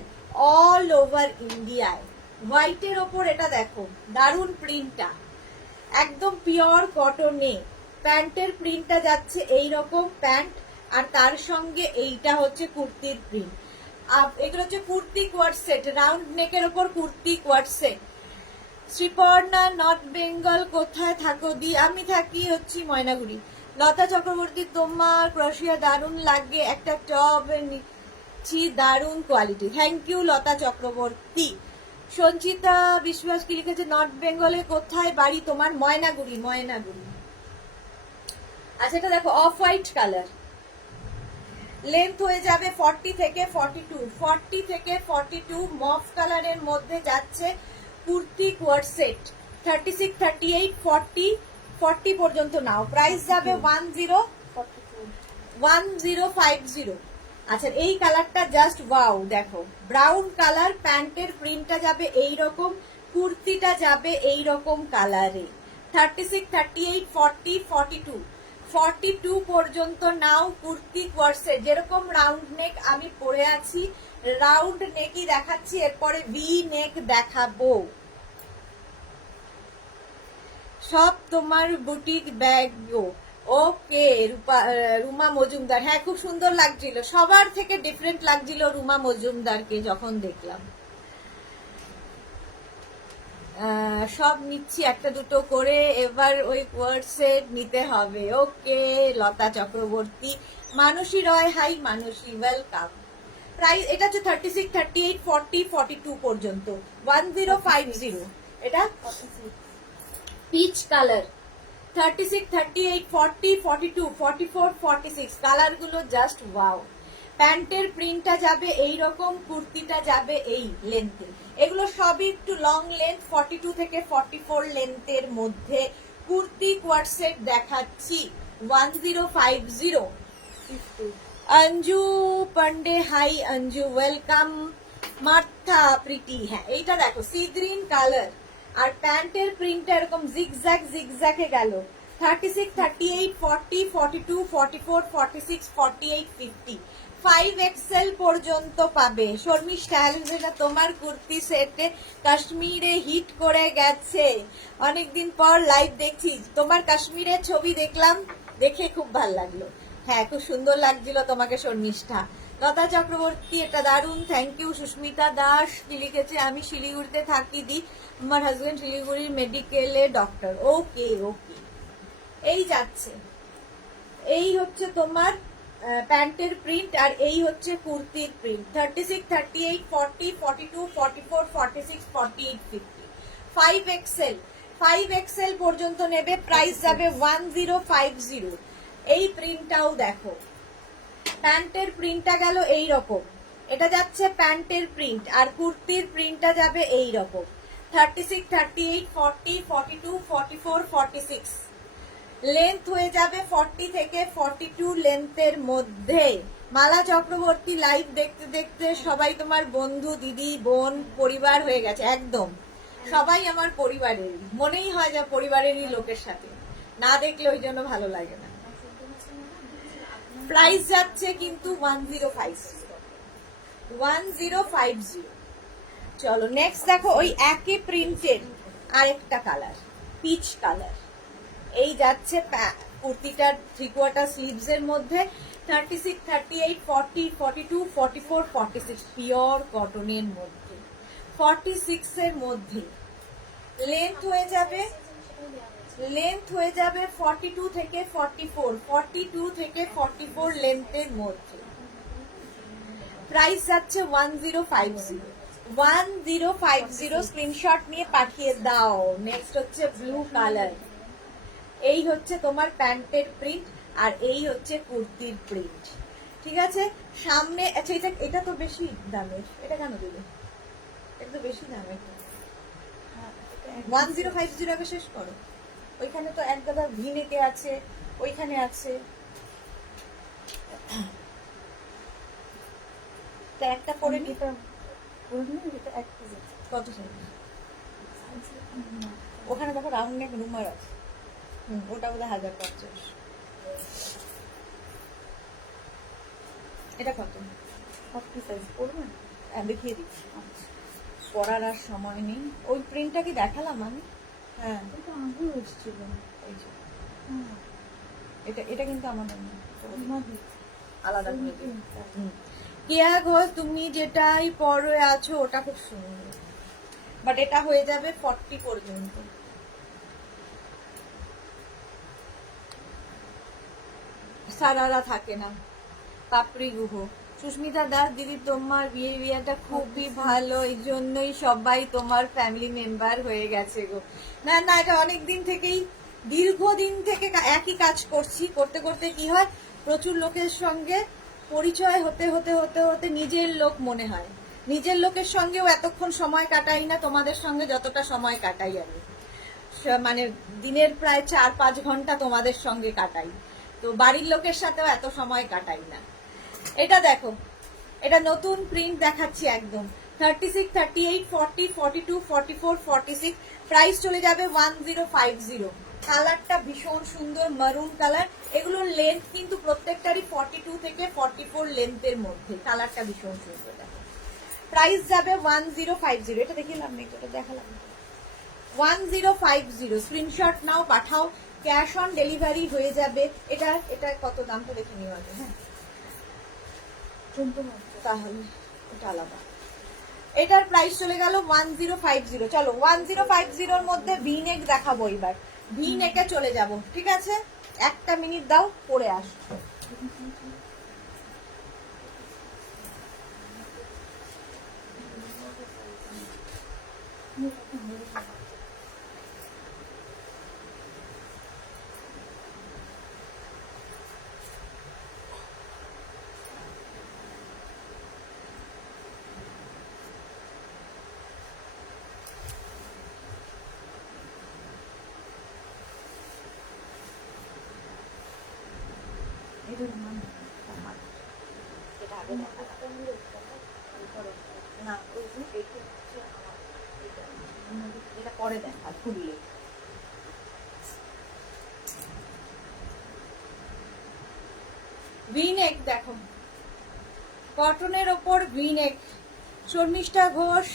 all over ইন্ডিয়ায়। হোয়াইটের ওপর এটা দেখো, দারুন প্রিন্টটা, একদম পিওর কটনে। প্যান্টের প্রিন্টটা যাচ্ছে এই রকম প্যান্ট, আর তার সঙ্গে এইটা হচ্ছে কুর্তির প্রিন্ট। এগুলো হচ্ছে কুর্তি কোয়ার্ট সেট, রাউন্ড নেকের ওপর kurti quart set. Sriparna, north Bengal. কোথায় থাকো দি? আমি থাকি হচ্ছে ময়নাগুড়ি। লতা চক্রবর্তী, তোমার ক্রোশিয়া দারুণ লাগে, একটা টপ নিচ্ছি, দারুণ কোয়ালিটি, থ্যাংক ইউ লতা চক্রবর্তী। সঞ্চিতা বিশ্বাস কি লিখেছে, নর্থ বেঙ্গলে কোথায় বাড়ি তোমার? ময়নাগুড়ি, ময়নাগুড়ি। আচ্ছা, এটা দেখো, অফ হোয়াইট কালার, লেন্থ হয়ে যাবে 40 থেকে 42। 40 থেকে 42 মফ কালারের মধ্যে যাচ্ছে কুর্তি কোয়ার্ট সেট। 36, 38, 40 পর্যন্ত নাও। প্রাইস যাবে 1050। আচ্ছা, এই কালারটা জাস্ট ওয়াও, দেখো, ব্রাউন কালার। প্যান্টের প্রিন্টটা যাবে এই রকম, কুর্তিটা যাবে এই রকম কালারে। 36, 38, 40, 42 42 পর্যন্ত নাও। কুর্তি কোয়ার্সেট, যেরকম রাউন্ড নেক আমি পরে আছি, রাউন্ড নেকই দেখাচ্ছি, এরপরে ভি নেক দেখাবো। সব তোমার বুটিক ব্যাগ গো। ওকে, রুমা মজুমদার, হ্যাঁ খুব সুন্দর লাগছিল, সবার থেকে ডিফারেন্ট লাগছিল রুমা মজুমদারকে যখন দেখলাম। সব নিচ্ছি একটা দুটো করে, এবার ওই কোয়ার্সেট নিতে হবে। ওকে লতা চক্রবর্তী। মানসী রয়, হাই মানসী, ওয়েলকাম। প্রাইস এটা হচ্ছে 36, 38, 40, 42 পর্যন্ত 1050। এটা পিচ কালার। 36, 38, 40, 42, 44, 46 কালার গুলো জাস্ট ওয়াও। প্যান্টের প্রিন্টটা যাবে এই রকম, কুর্তিটা যাবে এই লেন্থে। এগুলো সবই একটু লং লেন্থ, 42 থেকে 44 লেন্থের মধ্যে কুর্তি কোয়ার্ট সেট দেখাচ্ছি 1050। Anju Pandey, hi Anju, welcome. Martha pretty, হ্যাঁ এইটা দেখো, সি গ্রিন কালার, আর প্যান্টের প্রিন্টটা এরকম জিগজ্যাগ জিগজ্যাগে গেল। 36, 38, 40, 42, 44, 46, 48, 50 5XL পর্যন্ত পাবে। শর্মি স্টাইল, তোমার কুর্তি সেটে কাশ্মীরে হিট করে গেছে, অনেকদিন পর লাইভ দেখছি, তোমার কাশ্মীরের ছবি দেখলাম, দেখে খুব ভালো লাগলো। হ্যাঁ খুব সুন্দর লাগছিল তোমাকে শর্মিষ্ঠা। লতা চক্রবর্তী, এটা দারুণ, থ্যাংক ইউ। সুস্মিতা দাস লিখেছে, আমি শিলিগুড়িতে থাকি দি, আমার হাজবেন্ড শিলিগুড়ির মেডিকেলে ডক্টর। ওকে ওকে, এই যাচ্ছে, এই হচ্ছে তোমার প্যান্টের প্রিন্ট, আর এই হচ্ছে কুর্তির প্রিন্ট। 36, 38, 40, 42, 44, 46, 48, 50 5XL। 5XL পর্যন্ত নেবে, প্রাইস যাবে 1050। এই প্রিন্টটাও দেখো, প্যান্টের প্রিন্টটা গেল এই রকম, এটা যাচ্ছে প্যান্টের প্রিন্ট, আর কুর্তির প্রিন্টটা যাবে এই রকম 36, 38, 40, 42, 44, 46। লেন্থ হয়ে যাবে 40 থেকে 42 লেন্থের মধ্যে। মালা চক্রবর্তী লাইভ দেখতে দেখতে সবাই তোমার বন্ধু, দিদি, বোন, পরিবার হয়ে গেছে একদম। সবাই আমার পরিবারেরই, মনেই হয় যা পরিবারেরই লোকের সাথে, না দেখলে ওই জন্য ভালো লাগে না। প্রাইস যাচ্ছে কিন্তু 1050। চলো নেক্সট দেখো, ওই একই প্রিন্টের আরেকটা কালার, পিচ কালার। এই যাচ্ছে কুর্তিটার 3/4 স্লিভস এর মধ্যে 36, 38, 40, 42, 44, 46 পিওর কটনের মধ্যে, 46 এর মধ্যে। লেন্থ হয়ে যাবে 42 থেকে 44, 42 থেকে 44 লেন্থের মধ্যে। প্রাইস যাচ্ছে 1050। স্ক্রিনশট নিয়ে পাঠিয়ে দাও। নেক্সট হচ্ছে ব্লু কালার। এই হচ্ছে তোমার প্যান্টের প্রিন্ট, আর এই হচ্ছে কুর্তির প্রিন্ট, ঠিক আছে। সামনে আচ্ছা, এটা তো বেশি দামের, এটা কেন দেবে? এটা তো বেশি দামের। 1050 আগে শেষ করো। ওইখানে তো এক গাদা ভি নেকে আছে, ওইখানে আছে, তা একটা পরে নি। কত সাইজ? ওখানে দেখো রাউন্ড নেক রুমার আছে, ওটা বোধ 1050। এটা কত? 40 সাইজ পড়বে? দেখিয়ে দিচ্ছি, পড়ার আর সময় নেই। ওই প্রিন্টটা কি দেখালাম আমি? হ্যাঁ, এটা কিন্তু আমাদের না, আলাদা। কেয়া ঘোষ, তুমি যেটাই পরে আছো ওটা খুব সুন্দর, বাট এটা হয়ে যাবে 40 পর্যন্ত। সারারা থাকে না। পাপড়ি গুহ, সুস্মিতা দাস দিদি, তোমার বিহেভিয়ারটা খুবই ভালো, এই জন্যই সবাই তোমার ফ্যামিলি মেম্বার হয়ে গেছে গো। না না, এটা অনেক দিন থেকেই, দীর্ঘদিন থেকে একই কাজ করছি, করতে করতে কি হয়, প্রচুর লোকের সঙ্গে পরিচয় হতে হতে হতে হতে নিজের লোক মনে হয়। নিজের লোকের সঙ্গেও এতক্ষণ সময় কাটাই না তোমাদের সঙ্গে যতটা সময় কাটাই আমি, মানে দিনের প্রায় 4-5 ঘন্টা তোমাদের সঙ্গে কাটাই, তো বাড়ির লোকের সাথেও এত সময় কাটাই না। এটা দেখো, এটা নতুন প্রিন্ট দেখাচ্ছি একদম, 36, 38, 40, 42, 44, 46। প্রাইস চলে যাবে 1050। কালারটা ভীষণ সুন্দর, মারুন কালার। এগুলোর লেন্থ কিন্তু প্রত্যেকটারই 42 থেকে 44 লেন্থের মধ্যে। কালারটা ভীষণ সুন্দর। দেখো প্রাইস যাবে 1050। এটা দেখিলাম না, এটা দেখালাম 1050। স্ক্রিনশট নাও, পাঠাও, ক্যাশ অন ডেলিভারি হয়ে যাবে। এটা কত দামটা দেখে নিও আগে। হ্যাঁ, তাহলে এটা আলাদা। এটার প্রাইস চলে গেল 1050। চলো 1050 এর মধ্যে ভি নেক দেখাবো এবার। ভি নেকে চলে যাব, ঠিক আছে? একটা মিনিট দাও, পরে আসছো। পরে দেখা খুললে ভি-নেক দেখো, কটনের ওপর ভি-নেক। শর্মিষ্ঠা ঘোষ,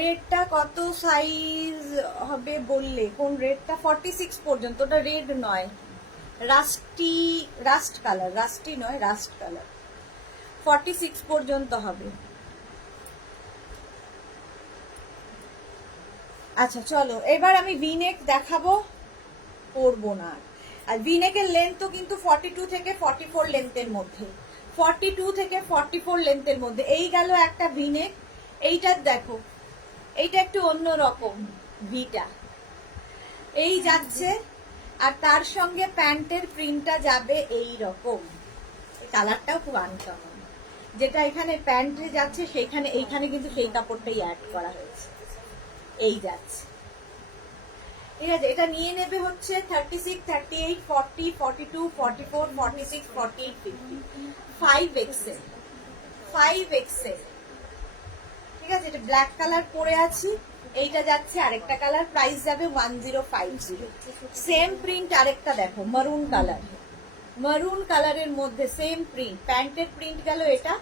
রেডটা কত সাইজ হবে বললে? কোন রেডটা? 46 পর্যন্ত। ওটা রেড নয়, রাস্ট কালার, রাস্টি নয়, রাস্ট কালার। 46 পর্যন্ত হবে। আচ্ছা চলো, এবার আমি ভি-নেক দেখাবো, পরবো না। আর ভি-নেকের লেন্থও কিন্তু 42 থেকে 44 লেন্থের মধ্যে, 42 থেকে 44 লেন্থের মধ্যে। এই গেল একটা ভি-নেক। এইটার দেখো, এইটা একটু অন্য রকম ভিটা, এই যাচ্ছে, আর তার সঙ্গে প্যান্টের প্রিন্টটা যাবে এই রকম। কালারটাও খুব আনকমন, যেটা এখানে প্যান্টে যাচ্ছে সেইখানে এইখানে কিন্তু সেই কাপড়টাই অ্যাড করা হয়েছে। এই যাচ্ছে, ঠিক আছে। এটা নিয়ে নেবে হচ্ছে 36, 38, 40, 42, 44, 46, 48, 50, 5XL, 5XL, ঠিক আছে। এটা ব্ল্যাক কালার পরে আছি, এইটা যাচ্ছে আরেকটা কালার, প্রাইস যাবে 1050। সেম প্রিন্ট আরেকটা দেখো, মারুন কালার, মারুন কালারের মধ্যে সেম প্রিন্ট, প্যান্টের প্রিন্ট গেল এটা,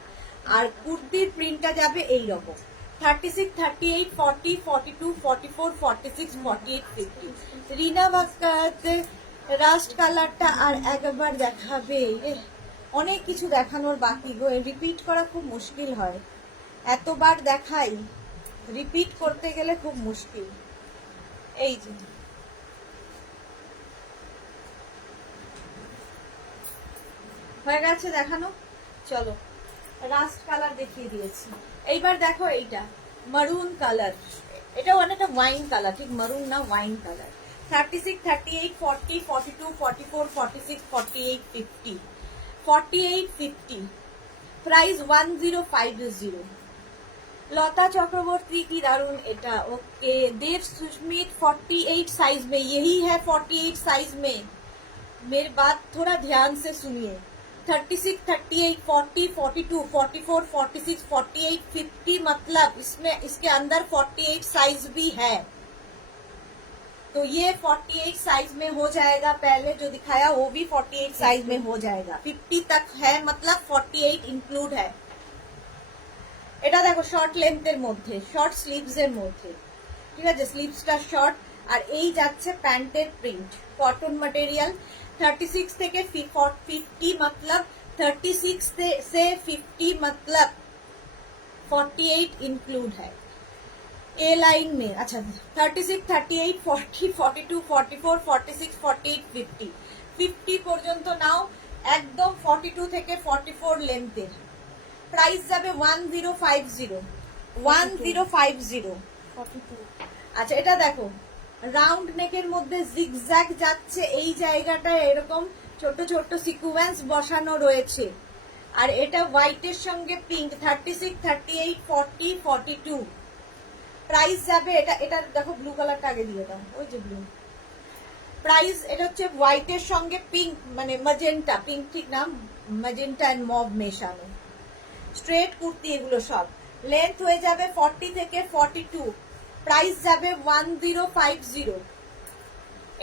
আর কুর্তির প্রিন্টটা যাবে এই রকম। 36, 38, 40, 42, 44, 46, 48, 50। রিনা বাক্কাতে রাস্ট কালারটা আর একবার দেখাবে। অনেক কিছু দেখানোর বাকি গো, রিপিট করা খুব মুশকিল হয়, এতবার দেখাই, রিপিট করতে গেলে খুব মুশকিল। এই যে হয়ে গেছে দেখানো, চলো রাস্ট কালার দেখিয়ে দিয়েছি। এইবার দেখো এইটা মারুন কালার, এটা অনেকটা ওয়াইন কালার, ঠিক মারুন না, ওয়াইন কালার। 36, 38, 40, 42, 44, 46, 48, 50, 48, 50, प्राइस 1050। लता चक्रवर्ती की दारुण एटा, ओके। देव सुष्मित 48 साइज में, यही है 48 साइज में, मेरी बात थोड़ा ध्यान से सुनिए। 36, 38, 40, 42, 44, 46, 48, 50, मतलब इसमें इसके अंदर 48 साइज भी है, तो ये 48 साइज में हो जाएगा। पहले जो दिखाया वो भी 48 साइज में हो जाएगा, 50 तक है, मतलब 48 इंक्लूड है। এটা দেখো শর্ট লেন্থের মধ্যে, শর্ট স্লিভস এর মধ্যে, ঠিক আছে, স্লিভসটা শর্ট, আর এই যাচ্ছে প্যান্টের প্রিন্ট, কটন ম্যাটেরিয়াল। 36 থেকে 50, मतलब 36 से 50, मतलब 48 इंक्लूड है ए लाइन में। अच्छा 36, 38, 40, 42, 44, 46, 48, 50, 50 পর্যন্ত নাও, একদম 42 থেকে 44 লেন্থের। প্রাইস যাবে 1050, 1050। আচ্ছা এটা দেখো রাউন্ড নেকের মধ্যে জিগজ্যাগ যাচ্ছে, এই জায়গাটায় এরকম ছোট ছোট সিকোয়েন্স বসানো রয়েছে, আর এটা হোয়াইটের সঙ্গে পিঙ্ক। 36, 38, 40, 42, প্রাইস যাবে এটা, এটা দেখো ব্লু কালারটা আগে দিয়ে দাও, ওই যে ব্লু। প্রাইস এটা হচ্ছে হোয়াইটের সঙ্গে পিঙ্ক, মানে ম্যাজেন্টা, পিঙ্ক ঠিক না, ম্যাজেন্টা এন্ড মব মেশানো, স্ট্রেট কুর্তি এগুলো সব। লেন্থ হয়ে যাবে 40 থেকে 42, প্রাইস যাবে 1050।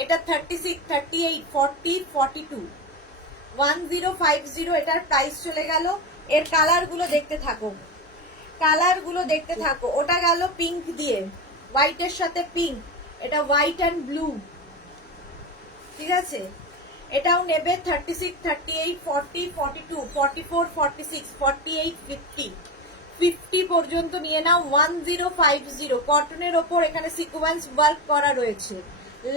এটা 36, 38, 40, 42, 1050 এটার প্রাইস চলে গেল। এর কালার গুলো দেখতে থাকো, কালার গুলো দেখতে থাকো। ওটা গেল পিঙ্ক দিয়ে, হোয়াইটের সাথে পিঙ্ক, এটা হোয়াইট অ্যান্ড ব্লু, ঠিক আছে। এটাও নেবে 36, 38, 40, 42, 44, 46, 48, 50, 50 পর্যন্ত নিয়ে নাও। 1050 কটনের ওপর এখানে সিকোয়েন্স ওয়ার্ক করা রয়েছে।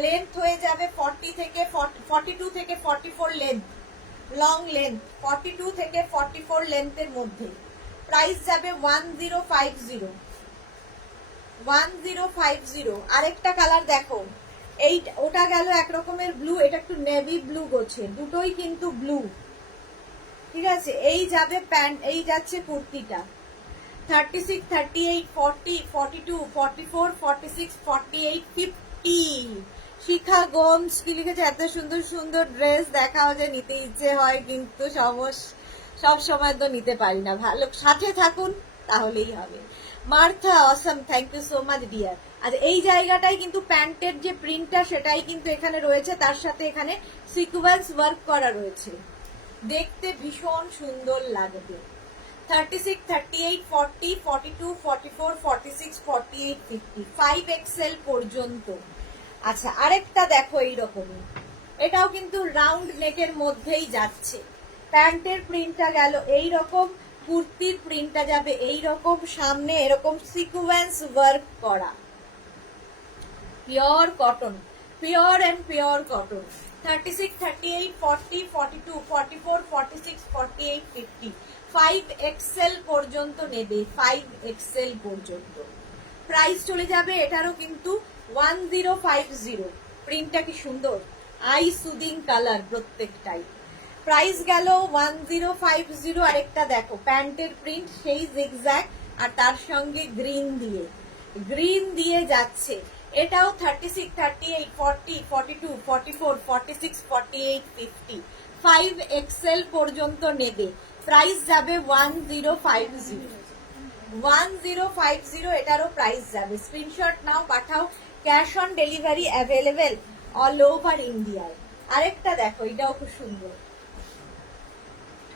লেন্থ হয়ে যাবে 40 থেকে 42 থেকে 44 লেন্থ, লং লেন্থ 42 থেকে 44 লেন্থের মধ্যে। প্রাইস যাবে 1050, 1050। আরেকটা কালার দেখো, এই ওটা গেল এক রকমের ব্লু, এটা একটু নেভি ব্লু গোছে, দুটোই কিন্তু ব্লু, ঠিক আছে। এই যাবে প্যান্ট, এই যাচ্ছে কুর্তিটা। 36, 38, 40, 42, 44, 46, 48, 50। শিখা গোমস কি লিখেছে, এত সুন্দর সুন্দর ড্রেস দেখাও যে নিতে ইচ্ছে হয়, কিন্তু সব সময় তো নিতে পারি না। ভালো সাথে থাকুন তাহলেই হবে। Martha Assam, thank you so much dear. আচ্ছা এই জায়গাটাই কিন্তু প্যান্টের যে প্রিন্টটা সেটাই কিন্তু এখানে রয়েছে, তার সাথে এখানে সিকোয়েন্স ওয়ার্ক করা রয়েছে, দেখতে ভীষণ সুন্দর লাগবে। 36, 38, 40, 42, 44, 46, 48, 50, 5XL পর্যন্ত। আচ্ছা আরেকটা দেখো এইরকমই, এটাও কিন্তু রাউন্ড নেকের মধ্যেই যাচ্ছে। প্যান্টের প্রিন্টটা গেল এইরকম, কুর্তির প্রিন্টটা যাবে এইরকম, সামনে এরকম সিকোয়েন্স ওয়ার্ক করা, pure cotton, pure and pure cotton. 36, 38, 40, 42, 44, 46, 48, 50, 5XL পর্যন্ত নেবে, 5XL পর্যন্ত। প্রাইস চলে যাবে এটারও কিন্তু 1050, প্রিন্টটা কি সুন্দর, আই সুদিং কালার প্রত্যেকটাই। প্রাইস গেল 1050। আরেকটা দেখো প্যান্টের প্রিন্ট সেই জিগজ্যাগ আর তার সঙ্গে গ্রিন দিয়ে যাচ্ছে। এটাও 36, 38, 40, 42, 44, 46, 48, 50 5XL পর্যন্ত নেবে। প্রাইস যাবে 1050। 1050 এটারও প্রাইস যাবে। স্ক্রিনশট নাও, পাঠাও। Cash on delivery available all over ইন্ডিয়ায়। আরেকটা দেখো, এটাও খুব সুন্দর।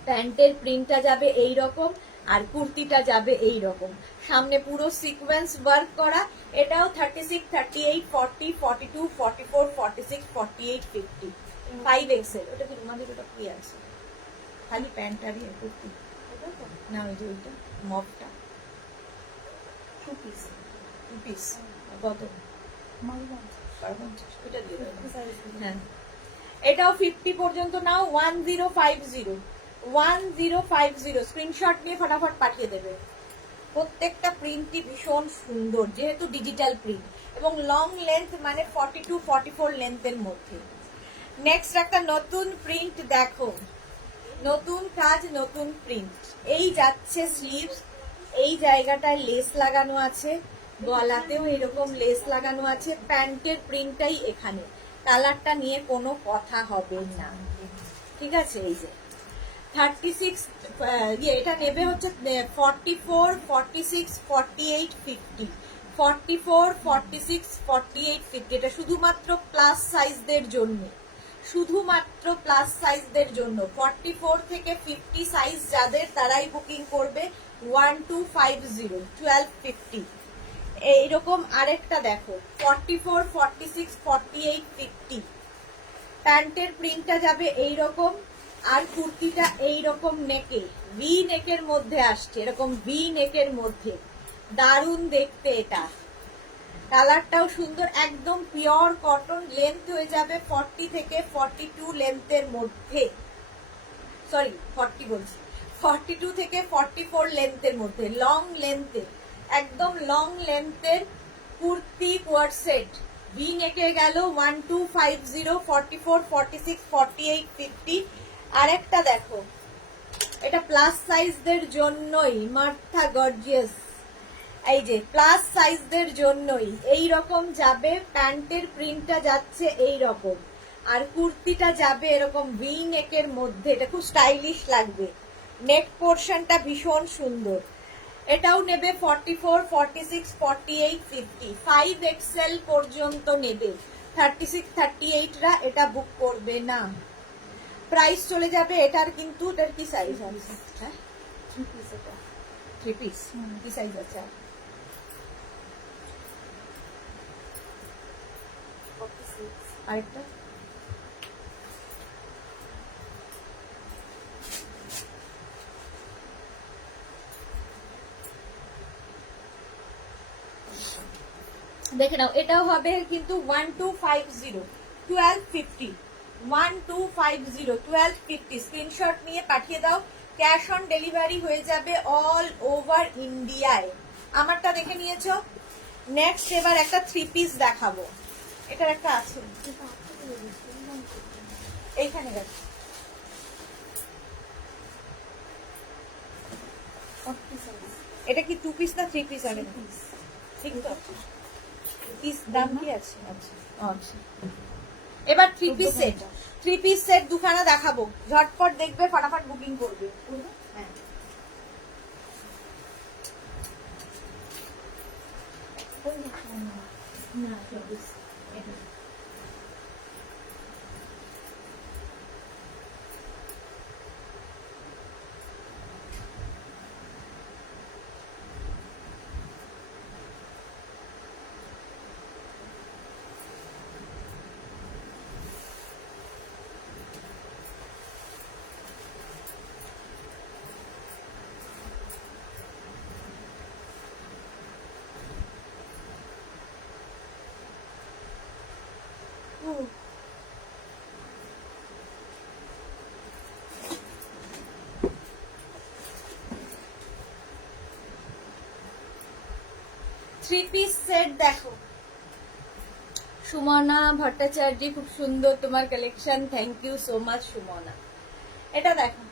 প্যান্টের প্রিন্টটা যাবে এই রকম আর কুর্তিটা যাবে এই রকম, সামনে পুরো সিকোয়েন্স ওয়ার্ক করা। এটাও 36, 38, 40, 42, 44, 46, 48, 50 5XL। ওটা কি তোমাদের ওটা কি আছে? খালি প্যান্টারই কুর্তি না, ওই যে ওইটা মপটা 2 পিস কত? হ্যাঁ, এটাও 50 পর্যন্ত নাও। 1050 স্ক্রিনশট নিয়ে ফটাফট পাঠিয়ে দেবে। প্রত্যেকটা প্রিন্টই ভীষণ সুন্দর, যেহেতু ডিজিটাল প্রিন্ট এবং লং লেন্থ, মানে 42, 44 লেন্থের মধ্যে। নেক্সট একটা নতুন প্রিন্ট দেখো, নতুন কাজ, নতুন প্রিন্ট। এই যাচ্ছে স্লিভস, এই জায়গাটায় লেস লাগানো আছে, গলাতেও এরকম লেস লাগানো আছে। প্যান্টের প্রিন্টটাই এখানে, কালারটা নিয়ে কোনো কথা হবে না, ঠিক আছে? এই যে 36, এটা নেবে হচ্ছে 44, 46, 48, 50 44, 46, 48, 50। এটা শুধুমাত্র প্লাস সাইজদের জন্য, শুধুমাত্র প্লাস সাইজদের জন্য। 44 থেকে 50 সাইজ যাদের, তারাই বুকিং করবে। 1250, 1250। এইরকম আরেকটা দেখো 44, 46, 48, 50। প্যান্টের প্রিন্টটা যাবে এইরকম আর কুর্তিটা এইরকম নেকে, ভি নেকের মধ্যে আসছে, এরকম ভি নেকের মধ্যে। দারুণ দেখতে এটা, কালারটাও সুন্দর, একদম পিওর কটন। লেন্থ হয়ে যাবে 40 থেকে 42 লেন্থের মধ্যে, সরি 40 বলছি, 42 থেকে 44 লেন্থের মধ্যে, লং লেন্থের, একদম লং লেন্থের কুর্তি কোয়ার সেট। ভি নেকে গেল 1250, 44, 46, 48, 50। আরেকটা দেখো, এটা প্লাস সাইজদের জন্যই, মার্থা গর্জিয়াস। এই যে প্লাস সাইজদের জন্যই এই রকম যাবে। প্যান্টের প্রিন্টটা যাচ্ছে এই রকম আর কুর্তিটা যাবে এরকম ভি নেকের মধ্যে। এটা খুব স্টাইলিশ লাগবে, নেক পোর্শনটা ভীষণ সুন্দর। এটাও নেবে 44, 46, 48, 50 5XL পর্যন্ত নেবে। 36, 38রা এটা বুক করবে না। প্রাইস চলে যাবে এটার, কিন্তু এটার কি সাইজ আছে? হ্যাঁ 3 পিস, এটা 3 পিস কি সাইজ আছে? আরেকটা দেখে নাও, এটাও হবে কিন্তু 1250, 1250, 1250, 1250। স্ক্রিনশট নিয়ে পাঠিয়ে দাও। ক্যাশ অন ডেলিভারি হয়ে যাবে অল ওভার ইন্ডিয়ায়। আমারটা দেখে নিয়েছো। নেক্সট এবার একটা 3 পিস দেখাবো। এটার একটা আছে এইখানে গেছে, এটা কি 2 পিস না 3 পিস? আগে ঠিক তো, পিস দাম কি আছে? আচ্ছা আচ্ছা, এবার 3 পিস সেট, 3 পিস সেট দুখানা দেখাবো, ঝটপট দেখবে, ফটাফট বুকিং করবে। হ্যাঁ, না 24 3 পিস সেট দেখো, সুমনা ভট্টাচার্য, খুব সুন্দর তোমার collection, thank you so much Sumana. এটা দেখো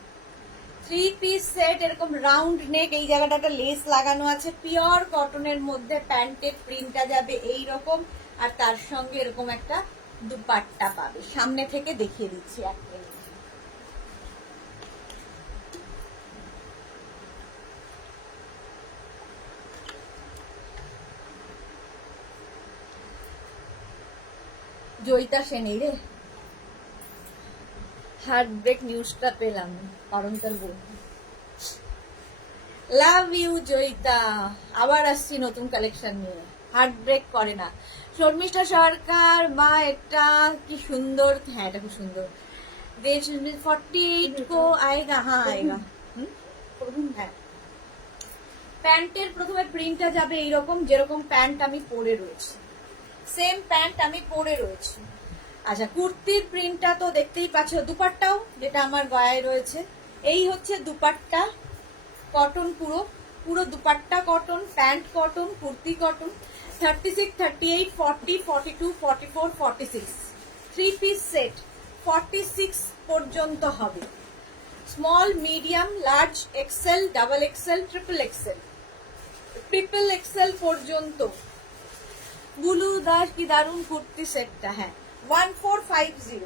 3 পিস সেট, এরকম রাউন্ড নেক, এই জায়গাটা একটা লেস লাগানো আছে, পিওর কটনের মধ্যে, প্যান্টের প্রিন্টটা যাবে এই রকম, আর তার সঙ্গে এরকম একটা দুপাট্টা পাবে। সামনে থেকে দেখিয়ে দিচ্ছি এক মিনিট। জয়িতা সেনেই রে, হার্ট ব্রেক নিউজটা পেলাম, অরন্তর বলবো লাভ ইউ জয়িতা, আবার আসছি নতুন কালেকশন নিয়ে, হার্ট ব্রেক করে না। শর্মিষ্ঠা সরকার, বা এটা কি সুন্দর, হ্যাঁ এটা খুব সুন্দর। 48 को आएगा, हाँ आएगा। হ্যাঁ, প্যান্টের প্রথমে প্রিন্টটা যাবে এইরকম, যেরকম প্যান্ট আমি পরে রয়েছি, সেম প্যান্ট আমি পরে রয়েছি। আচ্ছা, কুর্তির প্রিন্টটা তো দেখতেই পাচ্ছ, দুপাট্টাও যেটা আমার গায়ে রয়েছে, এই হচ্ছে দুপাট্টা, কটন, পুরো পুরো dupatta cotton, pant cotton, kurti cotton. 36, 38, 40, 42, 44, 46, 3 piece set 46 পর্যন্ত হবে। Small, medium, large, XL, double XL, triple XL, triple XL পর্যন্ত। বুলু দাস, কি দারুণ কুর্তি সেটটা, হ্যাঁ 1450,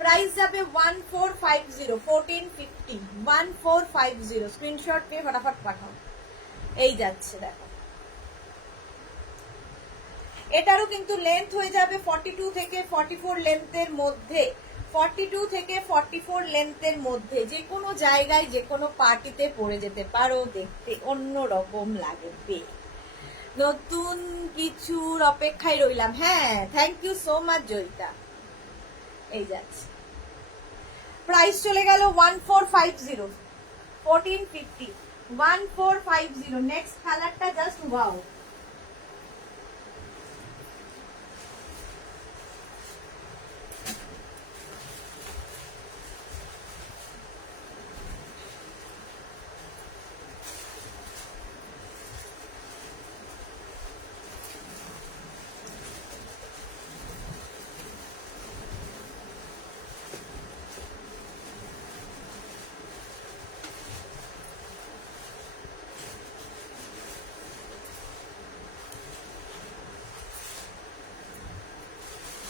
প্রাইস যাবে 1450, 1450, 1450। স্ক্রিনশট নিয়ে ফটাফট পাঠাও। এই যাচ্ছে দেখো, এটারও কিন্তু লেন্থ হয়ে যাবে 42 থেকে 44 লেন্থের মধ্যে, 42 থেকে 44 লেন্থের মধ্যে, যে কোনো জায়গায় যে কোনো পার্টিতে পরে যেতে পারো, দেখতে অন্য রকম লাগবে। নতুন কিছুর অপেক্ষায় রইলাম, হ্যাঁ thank you so much Joyita. এই যাচ্ছে, প্রাইস চলে গেল 1450, 1450, 1450। নেক্সট কালারটা জাস্ট ওয়াও,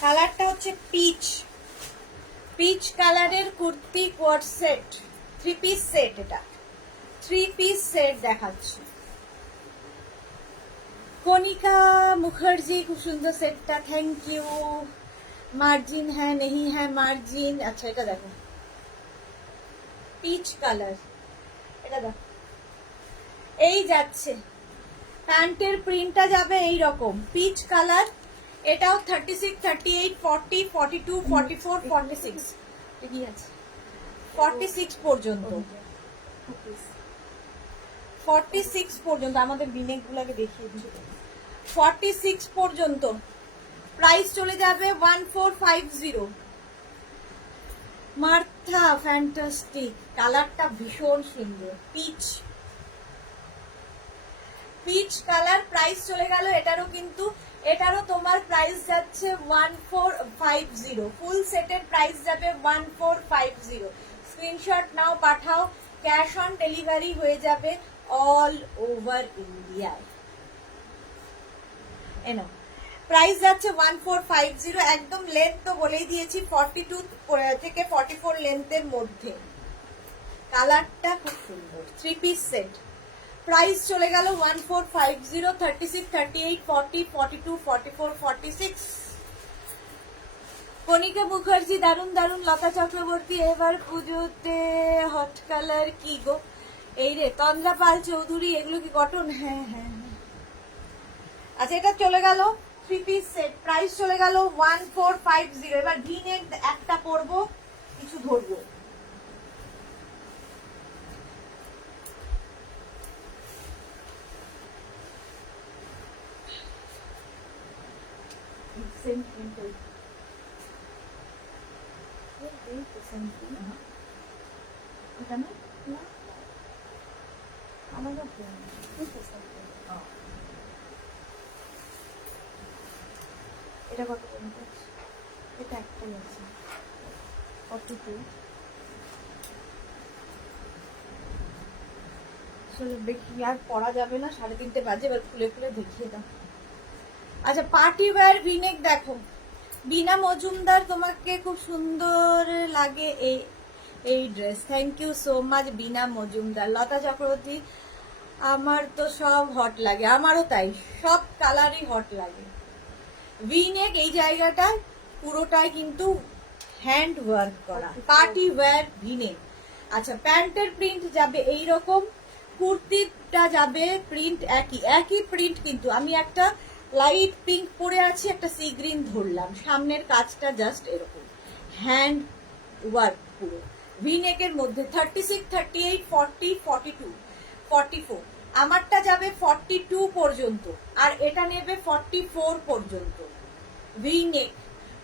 কালারটা হচ্ছে পিচ, পিচ কালারের kurti coord set, 3 piece set, এটা 3 পিস সেট দেখাচ্ছি। কনিকা মুখার্জি, খুব সুন্দর সেটটা, থ্যাংক ইউ। মার্জিন হ্যাঁ নেই, হ্যাঁ মার্জিন। আচ্ছা এটা দেখো, পিচ কালার, এটা দেখো এই যাচ্ছে, প্যান্টের প্রিন্টটা যাবে এই রকম, পিচ কালার। এটাও 36, 38, 40, 42, 44, 46, কি আছে 46 পর্যন্ত, 46 পর্যন্ত। আমাদের বিনেক গুলাকে দেখিয়ে দিচ্ছি, 46 পর্যন্ত। প্রাইস চলে যাবে 1450। মার্থা, ফ্যান্টাস্টিক, কালারটা ভীষণ সুন্দর, পিচ, পিচ কালার। প্রাইস চলে গেল এটারও, কিন্তু এটারও তোমার প্রাইস যাচ্ছে 1450, ফুল সেটের প্রাইস যাবে 1450। স্ক্রিনশট নাও, পাঠাও, ক্যাশ অন ডেলিভারি হয়ে যাবে অল ওভার ইন্ডিয়ায়। এনো প্রাইস যাচ্ছে 1450, একদম লেন্থ তো বলেই দিয়েছি 42 থেকে 44 লেন্থের মধ্যে। কালারটা খুব সুন্দর, 3 পিস সেট। প্রাইস চলে গেল 1450, 36, 38, 40, 42, 44, 46। কনিকা মুখার্জি, দারুন দারুন। লতা চক্রবর্তী, এবার পুজোতে হট কালার কি গো, এই রে তন্দ্রা পাল চৌধুরী, এগুলো কি কটন? হ্যাঁ হ্যাঁ হ্যাঁ। আচ্ছা এটা চলে গেল 3 পিস সেট, প্রাইস চলে গেল 1450। এবার ভিনেক একটা পরবো, কিছু ধরবো। এটা কত করে আছে? এটা একটাই আছে 42। চলো দেখি, আর পরা যাবে না, 3:30 বাজে, এবার খুলে খুলে দেখিয়ে দাও। আচ্ছা, পার্টি ওয়্যার ভিনেক দেখো, বিনা মজুমদার, তোমাকে খুব সুন্দর লাগে এই dress. Thank you so much Bina Majumdar. Lata Chakraborty, আমার তো সব হট লাগে, আমারও তাই, সব কালারই হট লাগে। ভিনেক এই জায়গাটা পুরোটাই কিন্তু হ্যান্ড ওয়ার্ক করা, পার্টি ওয়্যার ভিনেক। আচ্ছা, প্যান্টের প্রিন্ট যাবে এইরকম, কুর্তিটা যাবে প্রিন্ট একই প্রিন্ট, কিন্তু আমি একটা লাইট পিঙ্ক পরে আছি, একটা সি গ্রিন ধরলাম, সামনের কাজটা জাস্ট এরকম হ্যান্ড ওয়ার্ক পুরো। ভিনেকের মধ্যে 36, 38, 40, 42, 44, আমারটা যাবে 42 পর্যন্ত, আর এটা নেবে 44 পর্যন্ত। ভিনেক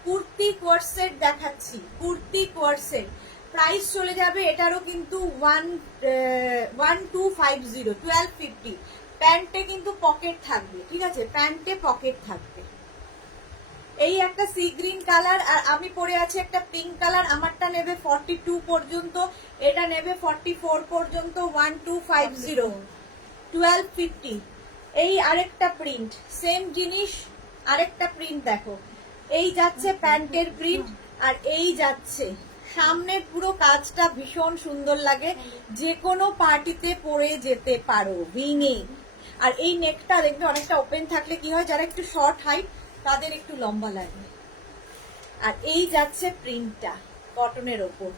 কুর্তি কোয়ার্সেট দেখাচ্ছি, কুর্তি কোয়ার্সেট প্রাইস চলে যাবে এটারও কিন্তু 1250, 1250। প্যান্টে কিন্তু পকেট থাকবে, ঠিক আছে, প্যান্টে পকেট থাকবে। এই একটা সি গ্রিন কালার, আর আমি পরে আছি একটা পিঙ্ক কালার, আমারটা নেবে 42 পর্যন্ত, এটা নেবে 44 পর্যন্ত। 1250, 1250। এই আরেকটা প্রিন্ট, সেম জিনিস, আরেকটা প্রিন্ট দেখো, এই যাচ্ছে প্যান্টের প্রিন্ট, আর এই যাচ্ছে সামনের পুরো কাজটা ভীষণ সুন্দর লাগে, যে কোনো পার্টিতে পরে যেতে পারো ভিনেক। আর এই নেকটা দেখবে অনেকটা ওপেন থাকলে কি হয়, যারা একটু শর্ট হাইট তাদের একটু লম্বা লাগে। আর এই যাচ্ছে প্রিন্টটা কটনের ওপর,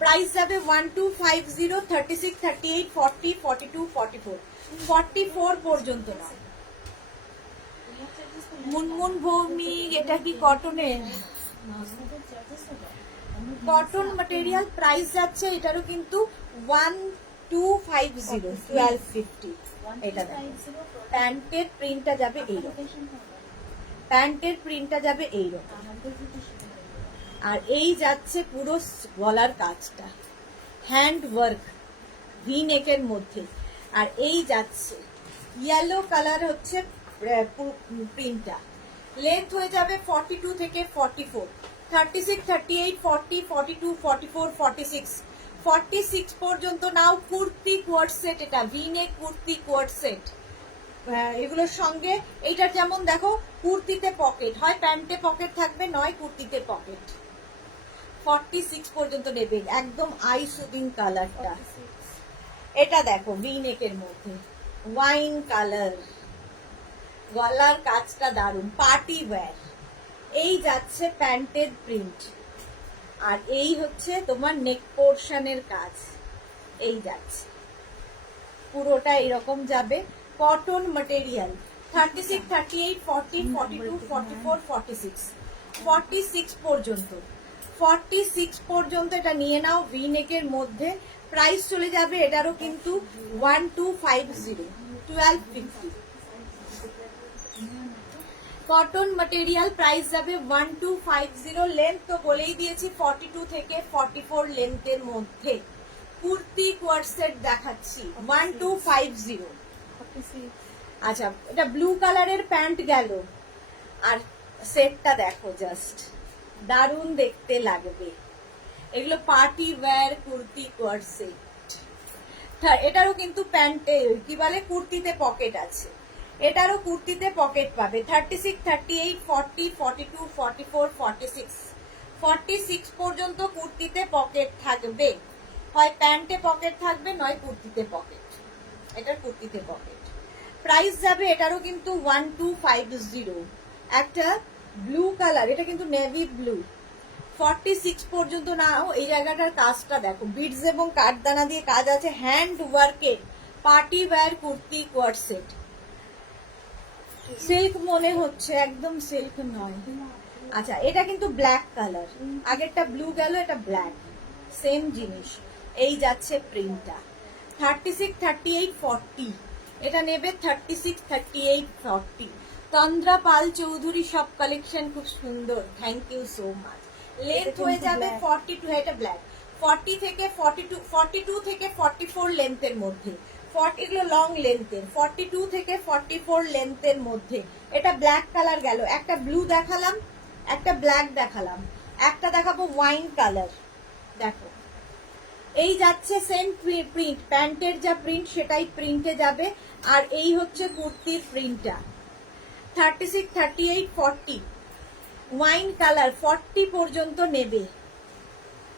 প্রাইস যাবে 1250, 36, 38, 40, 42, 44, 44 পর্যন্ত না। মুনমুন ভৌমিক, এটা কি কটনের? কটন ম্যাটেরিয়াল, প্রাইস যাচ্ছে এটারও কিন্তু 1250, 1250। এটা প্যান্টের প্রিন্টটা যাবে এইরকম, প্যান্টের প্রিন্টটা যাবে এইরকম, আর এই যাচ্ছে পুরো গলার কাজটা হ্যান্ড ওয়ার্ক ভি নেকের মধ্যে, আর এই যাচ্ছে ইয়েলো কালার হচ্ছে প্রিন্টটা। লেন্থ হয়ে যাবে 42 থেকে 44, 36, 38, 40, 42, 44, 46, 46 পর্যন্ত নাও। কুর্তি কোয়ার্ড সেট, এটা ভি নেক কুর্তি কোয়ার্ড সেট। এগুলোর সঙ্গে এইটার যেমন দেখো কুর্তিতে পকেট, হয় প্যান্টে পকেট থাকবে, নয় কুর্তিতে পকেট। 46 পর্যন্ত নেবে, একদম আই সুদিং কালারটা। এটা দেখো ভি নেকের মধ্যে ওয়াইন কালার, গলার কাজটা দারুন, পার্টি ওয়্যার। এই যাচ্ছে প্যান্টের প্রিন্ট, আর এই হচ্ছে তোমার নেক পোর্শনের কাজ, এই যাচ্ছে পুরোটা এরকম যাবে। কটন ম্যাটেরিয়াল, 36, 38, 40, 42, 44, 46, 46 পর্যন্ত, 46 পর্যন্ত এটা নিয়ে নাও ভি নেকের মধ্যে। প্রাইস চলে যাবে এটারও কিন্তু 1250, 1250। কটন ম্যাটেরিয়াল, প্রাইস যাবে 1250। লেন্থ তো বলেই দিয়েছি 42 থেকে 44 লেন্থের মধ্যে। কুর্তি কোয়ার্সেট দেখাচ্ছি 1250। আচ্ছা, এটা ব্লু কালারের প্যান্ট গেল, আর সেটটা দেখো জাস্ট দারুণ দেখতে লাগবে। এগুলো পার্টি ওয়্যার কুর্তি কোয়ার্সেট। এটারও কিন্তু প্যান্টে কি বলে কুর্তিতে পকেট আছে, এটারও কুর্তিতে পকেট পাবে। 36, 38, 40, 42, 44, 46, 46 পর্যন্ত কুর্তিতে পকেট থাকবে, হয় প্যান্টে পকেট থাকবে, নয় কুর্তিতে পকেট। এটার কুর্তিতে পকেট। প্রাইস যাবে এটারও কিন্তু 1250। একটা ব্লু কালার, এটা কিন্তু নেভি ব্লু, 46 পর্যন্ত নাও। এই জায়গাটার কাজটা দেখো, বিডস এবং কাঠদানা দিয়ে কাজ আছে, হ্যান্ড ওয়ার্কের party wear kurti coord set. Silk মনে হচ্ছে, একদম সিল্ক নয়। আচ্ছা, এটা কিন্তু ব্ল্যাক কালার, আগেরটা ব্লু গেল, এটা ব্ল্যাক, সেম জিনিস। এই যাচ্ছে প্রিন্টটা 36, 38, 40, এটা নেবে 36, 38, 40। তন্দ্রা পাল চৌধুরী, সব কালেকশন খুব সুন্দর, thank you so much. Length হয়ে যাবে 42, এটা ব্ল্যাক, 40 থেকে 42 থেকে 44 লেন্থের মধ্যে। এগুলো লং লেন্থের, 42 থেকে 44 লেন্থের মধ্যে। এটা ব্ল্যাক কালার গেল, একটা ব্লু দেখালাম, একটা ব্ল্যাক দেখালাম, একটা দেখাবো ওয়াইন কালার। দেখো এই যাচ্ছে সেম প্রিন্ট, প্যান্টের যা প্রিন্ট সেটাই প্রিন্টে যাবে। আর এই হচ্ছে কুর্তির প্রিন্টটা। 36, 38, 40 ওয়াইন কালার 40 পর্যন্ত নেবে।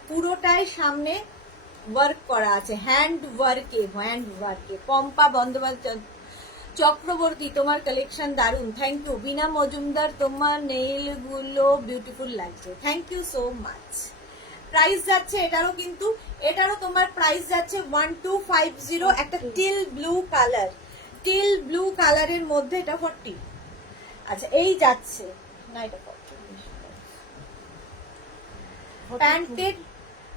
পুরোটাই সামনে ওয়ার্ক করা আছে, হ্যান্ড ওয়ার্কে। পম্পা বন্দ্যোপাধ্যায় চক্রবর্তী, তোমার কালেকশন দারুন, থ্যাংক ইউ। বিনা মজুমদার, তোমার নেইল গুলো বিউটিফুল লাগছে, thank you so much. Price যাচ্ছে এটারও, কিন্তু এটারও তোমার প্রাইস যাচ্ছে 1250। একটা teal blue colour, teal blue কালারের মধ্যে এটা 40। আচ্ছা এই যাচ্ছে না, এটা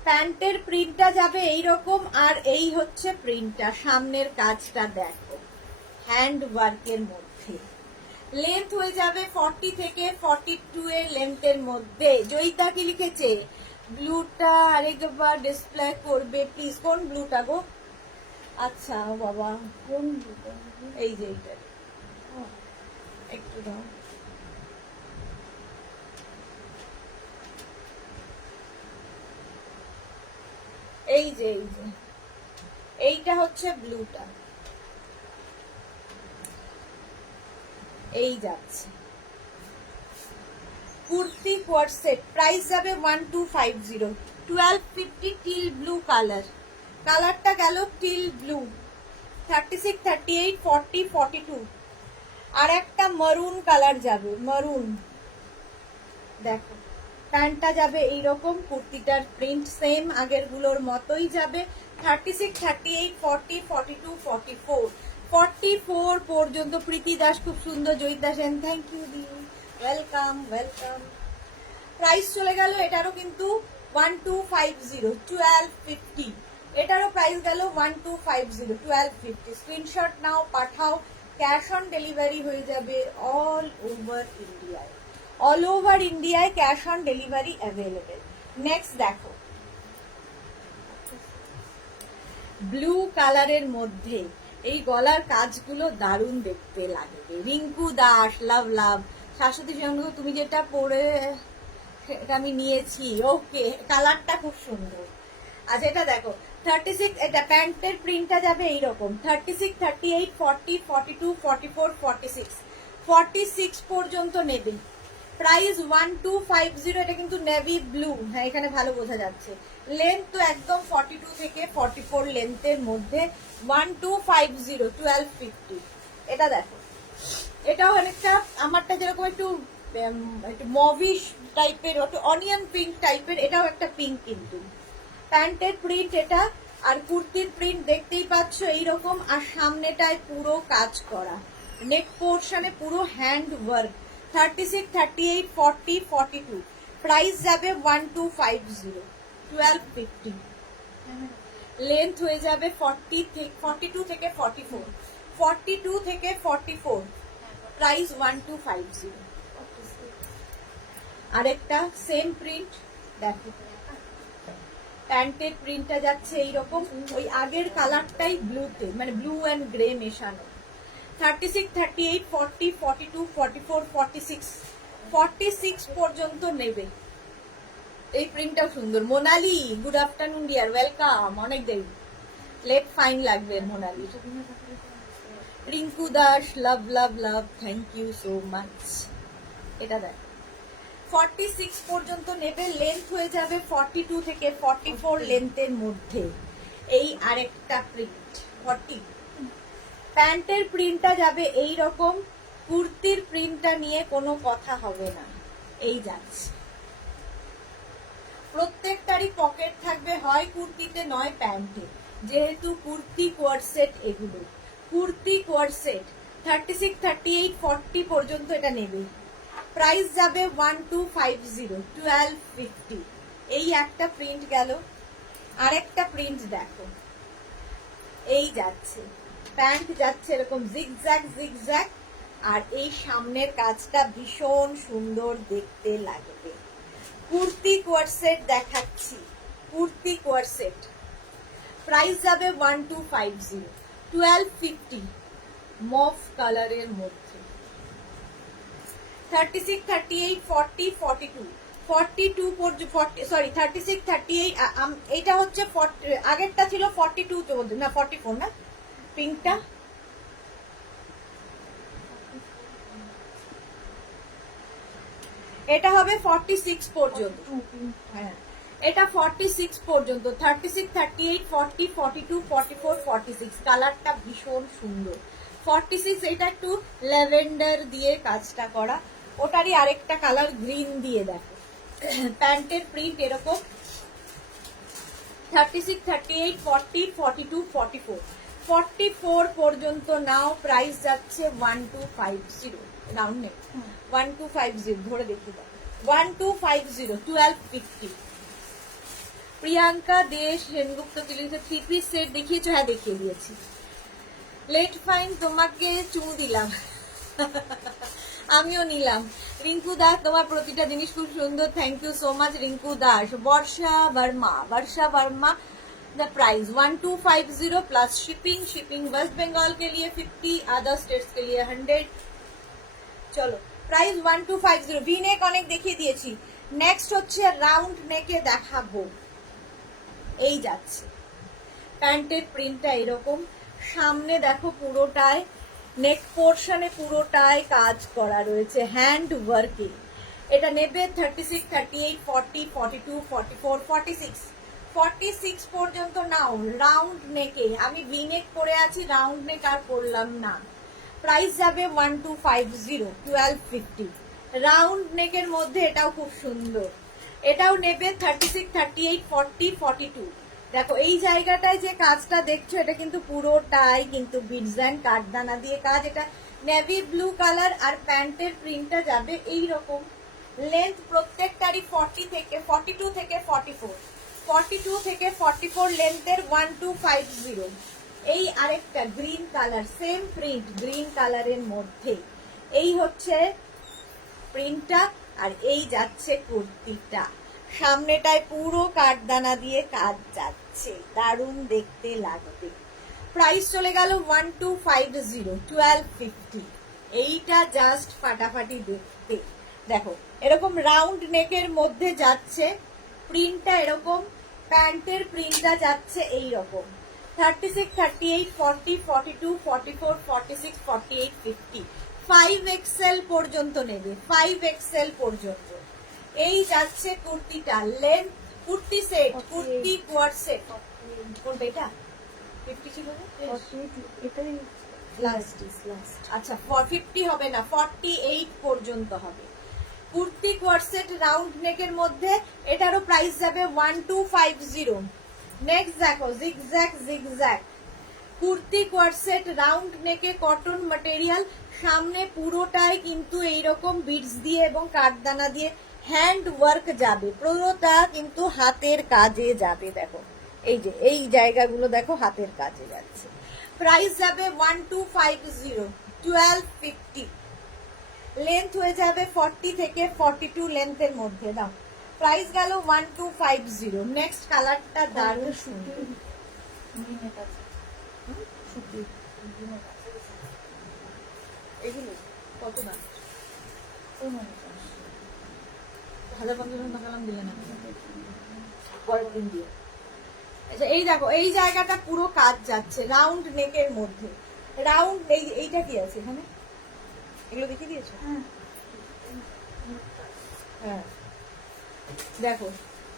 প্যান্টের প্রিন্টটা যাবে এইরকম। আর এই হচ্ছে প্রিন্টটা, সামনের কাজটা দেখো হ্যান্ড ওয়ার্কের মধ্যে। লেন্থ হয়ে যাবে 40 থেকে 42 এর লেন্থের মধ্যে। জয়িতা কি লিখেছে? ব্লুটা আরেকবার ডিসপ্লে করবে প্লিজ। কোন ব্লুটা গো? আচ্ছা বাবা, কোন ব্লুটা? এই যে এইটা, একটু দাও। এই যে এইটা হচ্ছে ব্লুটা, এই যাচ্ছে কুর্তি কোয়ার সেট। প্রাইস যাবে 1250। 1250 টিল ব্লু কালার, কালারটা গেল টিল ব্লু। 36, 38, 40, 42। আর একটা মারুন কালার যাবে, মারুন। দেখো প্যান্টটা যাবে এইরকম, কুর্তিটার প্রিন্ট সেম আগের গুলোর মতোই যাবে। 36, 38, 40, 42, 44 44 পর্যন্ত। প্রীতি দাস খুব সুন্দর, জয়িতা সেন থ্যাংক ইউ দি, ওয়েলকাম ওয়েলকাম। প্রাইস চলে গেল এটারও কিন্তু 1250, 1250। এটারও প্রাইস গেল 1250, 1250। স্ক্রিনশট নাও, পাঠাও, ক্যাশ অন ডেলিভারি হয়ে যাবে অল ওভার ইন্ডিয়ায়। অল ওভার ইন্ডিয়ায় cash on delivery available. Next দেখো ব্লু কালারের মধ্যে এই গলার কাজগুলো দারুণ দেখতে লাগবে। রিঙ্কু দাস, লাভ লাভ। শাশ্বতী সঙ্গে তুমি যেটা পরে এটা আমি নিয়েছি, ওকে, কালারটা খুব সুন্দর। আচ্ছা এটা দেখো 36, এটা প্যান্টের প্রিন্টটা যাবে এইরকম। 36, 38, 40, 42, 44, 46 46 পর্যন্ত নেবে। প্রাইস 1250। এটা কিন্তু নেভি ব্লু, হ্যাঁ এখানে ভালো বোঝা যাচ্ছে। লেন্থ তো একদম 42 থেকে 44 লেন্থের মধ্যে। 1250, 1250। এটা দেখো, এটাও অনেকটা আমারটা যেরকম একটু মভিশ টাইপের, একটু অনিয়ন পিঙ্ক টাইপের, এটাও একটা পিঙ্ক কিন্তু। প্যান্টের প্রিন্ট এটা, আর কুর্তির প্রিন্ট দেখতেই পাচ্ছ এইরকম। আর সামনেটায় পুরো কাজ করা, নেক পোর্শনে পুরো হ্যান্ড ওয়ার্ক। 36, 38, 40, 42। প্রাইস যাবে 1250, 1250। লেন্থ হয়ে যাবে 42 থেকে 44, 42 থেকে 44। প্রাইস 1250। আরেকটা সেম প্রিন্ট দেখো, প্যান্টের প্রিন্টটা যাচ্ছে এইরকম, ওই আগের কালারটাই ব্লুতে, মানে ব্লু অ্যান্ড গ্রে মেশানো। 36, 38, 40, 42, 44, 46 46 পর্যন্ত নেবে। এই প্রিন্টটাও সুন্দর। Monali good afternoon dear, welcome. অনেক দেরি, লেট ফাইন লাগবে Monali. Rinku Das, love love love, thank you so much. এটা দেখ 46 পর্যন্ত নেবে। লেন্থ হয়ে যাবে 42 থেকে 44 লেন্থের মধ্যে। এই আরেকটা প্রিন্ট 40। প্যান্টের প্রিন্টটা যাবে এই রকম, কুর্তির প্রিন্টটা নিয়ে কোনো কথা হবে না। এই যাচ্ছে, প্রত্যেকটারই পকেট থাকবে, হয় কুর্তিতে নয় প্যান্টে, যেহেতু কুর্তি কোয়ার সেট এগুলো। কুর্তি কোয়ার সেট 36, 38, 40 পর্যন্ত এটা নেবে। প্রাইস যাবে 1250, 1250। এই একটা প্রিন্ট গেল। আরেকটা প্রিন্ট দেখো, এই যাচ্ছে প্যান্ট যাচ্ছে এরকম জিগজ্যাগ জিগজ্যাগ। আর এই সামনের কাজটা ভীষণ সুন্দর দেখতে লাগবে। কুর্তি কোয়ার সেট দেখাচ্ছি, কুর্তি কোয়ার সেট। প্রাইস যাবে 1250, 1250। মফ কালারের মধ্যে 36, 38, 40, 42, 42 সরি 36, 38, এটা হচ্ছে আগেরটা ছিল 42 তে বলতে না 44 না পিঙ্কটা, এটা হবে 46 পর্যন্ত। হ্যাঁ এটা 46 পর্যন্ত, 36, 38, 40, 42, 44, 46 কালারটা ভীষণ সুন্দর। 46 এটা একটু ল্যাভেন্ডার দিয়ে কাজটা করা, ওটারই আরেকটা কালার গ্রিন দিয়ে দেখো। প্যান্টের প্রিন্ট এরকম 36, 38, 40, 42, 44, 44 পর্যন্ত নাও। প্রাইস যাচ্ছে 1250 রাউন্ড নেক, 1250 ধরে দেখিয়ে দাও, 1250, 1250। প্রিয়াঙ্কা দেশ সেনগুপ্ত থ্রি পিস সেট দেখিয়েছো? হ্যাঁ দেখিয়ে দিয়েছি। লেট ফাইন তোমাকে চুমু দিলাম। আমিও নিলাম। রিঙ্কু দাস তোমার প্রতিটা জিনিস খুব সুন্দর, thank you so much Rinku Das. Barsha Verma the price 1250 plus shipping West Bengal के लिए 50, अदर स्टेट्स के लिए 100। চলো প্রাইস 1250। ভি নেক অনেক দেখিয়ে দিয়েছি, নেক্সট হচ্ছে রাউন্ড নেকে দেখাবো। এই যাচ্ছে প্যান্টের প্রিন্টটা এরকম, সামনে দেখো পুরোটায় নেক পোর্শনে পুরোটায় কাজ করা রয়েছে হ্যান্ড ওয়ার্কে। এটা নেবে 36, 38, 40, 42, 44, 46, 46 পর্যন্ত নাও। রাউন্ড নেকে, আমি ভি নেক পরে আছি, রাউন্ড নেক আর পরলাম না। প্রাইস যাবে 1250, 1250। রাউন্ড নেকের মধ্যে এটাও খুব সুন্দর, এটাও নেবে 36, 38, 40, 42। দেখো এই জায়গাটায় যে কাজটা দেখছো এটা কিন্তু পুরোটাই কিন্তু বিডস এন্ড কাঠদানা দিয়ে কাজ। এটা নেভি ব্লু কালার, আর প্যান্টের প্রিন্টটা যাবে এই রকম। লেন্থ প্রত্যেকটারই 42 থেকে 44, 42 থেকে 44 লেন্থের 1250। এই আরেকটা green colour, same print green কালারের মধ্যে, এই হচ্ছে প্রিন্টটা। আর এই যাচ্ছে কুর্তিটা, সামনেটায় পুরো কাঠদানা দিয়ে কাজ যাচ্ছে, দারুণ দেখতে লাগবে। প্রাইস চলে গেল 1250, 1250। এইটা জাস্ট ফাটাফাটি দেখতে। দেখো এরকম রাউন্ড নেকের মধ্যে যাচ্ছে, প্রিন্টটা এরকম, প্যান্টের প্রিন্টটা যাচ্ছে এই রকম। 36, 38, 40, 42, 44, 46, 48, 50, 5XL পর্যন্ত নেবে, 5XL পর্যন্ত। এই যাচ্ছে কুর্তিটা, লেন্থ কুর্তি সেট, কুর্তি কোয়ার সেট। কোনটা এটা 50 ছিল না, এটাই লাস্ট আচ্ছা 50 হবে না, 48 পর্যন্ত হবে। কুর্তি কোয়ার সেট রাউন্ড নেকের মধ্যে, এটারও প্রাইস যাবে 1250। নেক্সট দেখো জিগজ্যাগ কুর্তি কোয়ার সেট রাউন্ড নেকে, কটন ম্যাটেরিয়াল, সামনে পুরোটাই কিন্তু এইরকম বিডস দিয়ে এবং কাঠদানা দিয়ে হ্যান্ড ওয়ার্ক যাবে, পুরোটা কিন্তু হাতের কাজে যাবে। দেখো এই যে এই জায়গাগুলো দেখো হাতের কাজে যাচ্ছে। প্রাইস যাবে 1250, 1250। লেন্থ হয়ে যাবে 40 থেকে 42 লেন্থের মধ্যে। দাও প্রাইস গেল 1250। নেক্সট কালারটা দারুণ সুন্দর, এগুলো কত দাম? 1500 টাকা দিলে না, পরের দিন দিয়ে। আচ্ছা এই দেখো এই জায়গাটা পুরো কাজ যাচ্ছে রাউন্ড নেকের মধ্যে। রাউন্ড এইটা কি আছে এখানে, এগুলো দেখিয়ে দিয়েছো? হ্যাঁ দেখো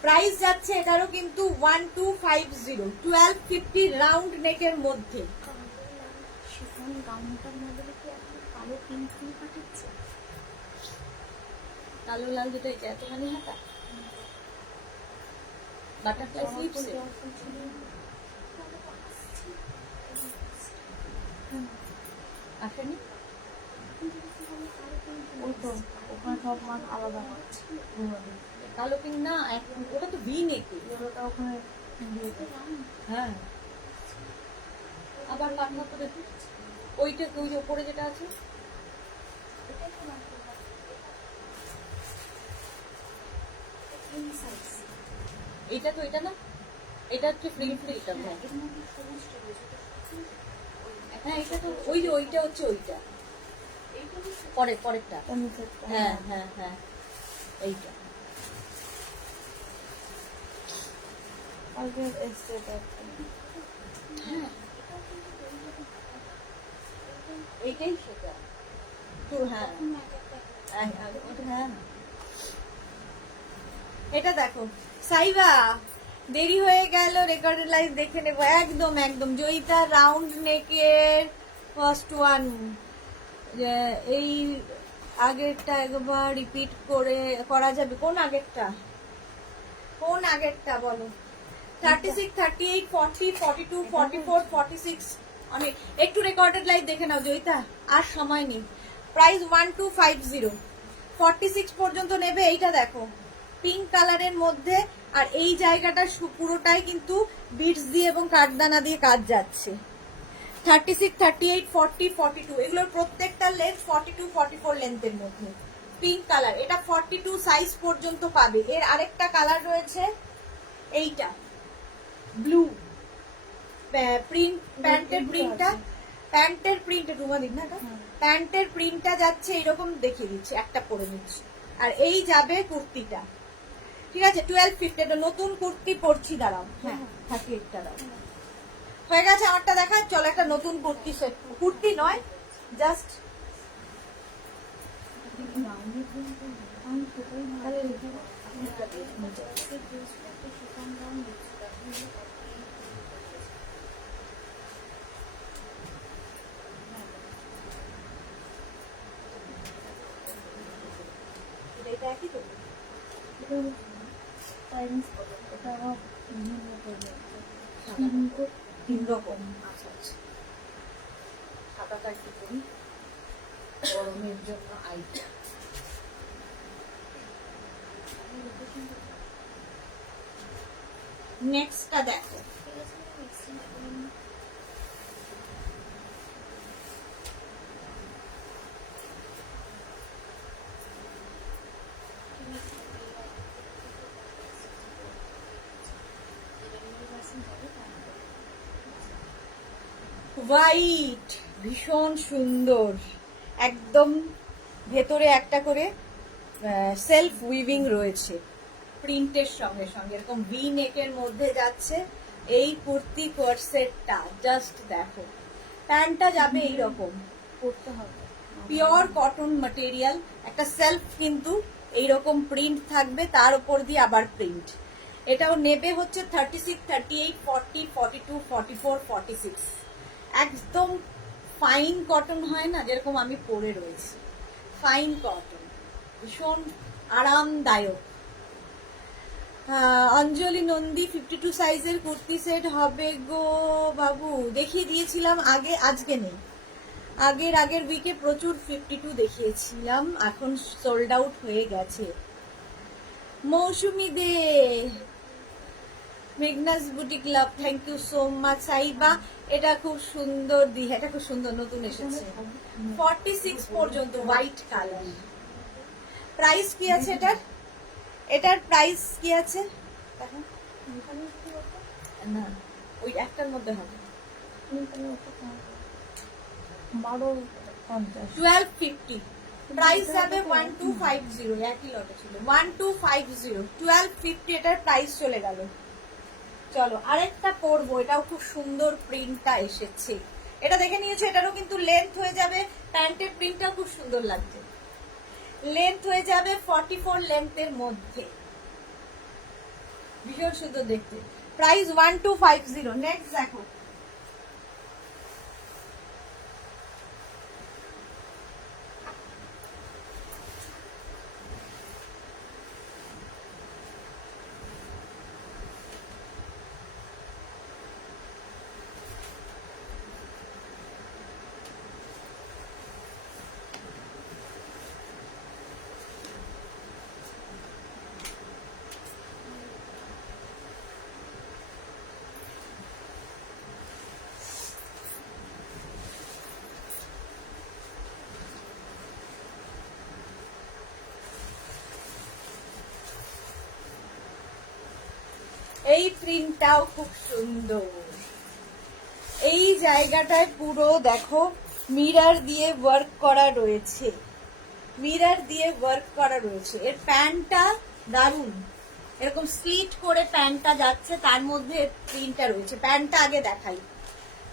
প্রাইস যাচ্ছে এটারও কিন্তু 1250, 1250 রাউন্ড নেকের মধ্যে। কালো লাল দুটো এটা এতখানি হাতা বাটারফ্লাই স্লিপস আসেনি, ওখানে সব মাছ আলাদা কালো পিঙ্ক না, ওটা তো ভি নেক, ওখানে হ্যাঁ আবার পাটনা তো দেখি ওইটা, ওই যে উপরে যেটা আছে এটা তো, এটা না, এটা হচ্ছে ফ্রি এটা। হ্যাঁ এটা তো ওই যে ওইটা হচ্ছে ওইটা, পরেরটা তার নিচেরটা। হ্যাঁ হ্যাঁ হ্যাঁ এইটা আগে এসছে এটা একটা। এইটাই সেটা তো হ্যাঁ হ্যাঁ এটা দেখো সাইবা দেরি হয়ে গেল রেকর্ডেড লাইভ দেখে নেবো একদম একদম জয়িতা রাউন্ড নেকের ফার্স্ট ওয়ান এই আগেরটা একবার রিপিট করা যাবে কোন আগেরটা বলো 36 38 40 42 44 46 অনেক একটু রেকর্ডেড লাইভ দেখে নাও জয়িতা আর সময় নেই প্রাইস 1250 46 পর্যন্ত নেবে এইটা দেখো পিঙ্ক কালারের মধ্যে আর এই জায়গাটা পুরোটাই কিন্তু বিটস দিয়ে এবং কাঠদানা দিয়ে কাজ যাচ্ছে 36 38 40 42 এগুলোর প্রত্যেকটা লেন্থ 42 44 লেন্থের মধ্যে পিঙ্ক কালার এটা 42 সাইজ পর্যন্ত পাবে এর আরেকটা কালার রয়েছে এইটা ব্লু প্রিন্ট প্যান্টের প্রিন্ট রুমা দিক না প্যান্টের প্রিন্টটা যাচ্ছে এরকম দেখিয়ে দিচ্ছি একটা পরে নিচ্ছি আর এই যাবে কুর্তিটা ঠিক আছে 1250 এটা নতুন কুর্তি পরছি দাঁড়াও হ্যাঁ 38টা দাও হয়ে গেছে আমারটা দেখা চলো একটা নতুন কুর্তি সেট কুর্তি নয় জাস্ট এটা একই তো তিন রকম আচ্ছা আচ্ছা সাদাটা একটু করি গরমের জন্য আইটা নেক্সটটা দেখো হোয়াইট ভীষণ সুন্দর একদম ভেতরে একটা করে সেলফ উইভিং রয়েছে প্রিন্টের সঙ্গে সঙ্গে এরকম ভি নেকের মধ্যে যাচ্ছে এই কুর্তি কোর্সেটটা জাস্ট দেখো প্যান্টটা যাবে এইরকম করতে হবে। পিওর কটন ম্যাটেরিয়াল একটা সেলফ কিন্তু এইরকম প্রিন্ট থাকবে তার উপর দিয়ে আবার প্রিন্ট এটাও নেবে হচ্ছে 36 38 40 42 44 46 একদম ফাইন কটন হয় না যেরকম আমি পরে রয়েছি ফাইন কটন ভীষণ আরামদায়ক অঞ্জলি নন্দী 52 সাইজের কুর্তি সেট হবে গো বাবু দেখিয়ে দিয়েছিলাম আগে আজকে নেই আগের উইকে প্রচুর 52 দেখিয়েছিলাম এখন সোল্ড আউট হয়ে গেছে Mousumi De Meghna's boutique love thank you so much Saiba এটা খুব সুন্দর এটা খুব সুন্দর নতুন এসেছে 46 পর্যন্ত হোয়াইট কালার প্রাইস কি আছে এটার প্রাইস কি আছে না ওই একটার মধ্যে হবে 1250 প্রাইস যাবে 1250 একই লটে ছিল 1250 1250 এটার প্রাইস চলে গেল চলো আরেকটা পরবো এটাও খুব সুন্দর প্রিন্টটা এসেছে এটা দেখে নিয়েছো এটারও কিন্তু লেন্থ হয়ে যাবে প্যান্টের প্রিন্টটা খুব সুন্দর লাগছে লেন্থ হয়ে যাবে 44 লেন্থের মধ্যে ভীষণ সুন্দর দেখতে প্রাইস 1250 নেক্সট দেখো এই প্রিন্টটাও খুব সুন্দর এই জায়গাটায় পুরো দেখো মিরর দিয়ে ওয়ার্ক করা রয়েছে, মিরর দিয়ে ওয়ার্ক করা রয়েছে। এর প্যান্টটা দারুণ, এরকম স্লিট করে প্যান্টটা যাচ্ছে, তার মধ্যে প্রিন্টটা রয়েছে। প্যান্টটা আগে দেখাই,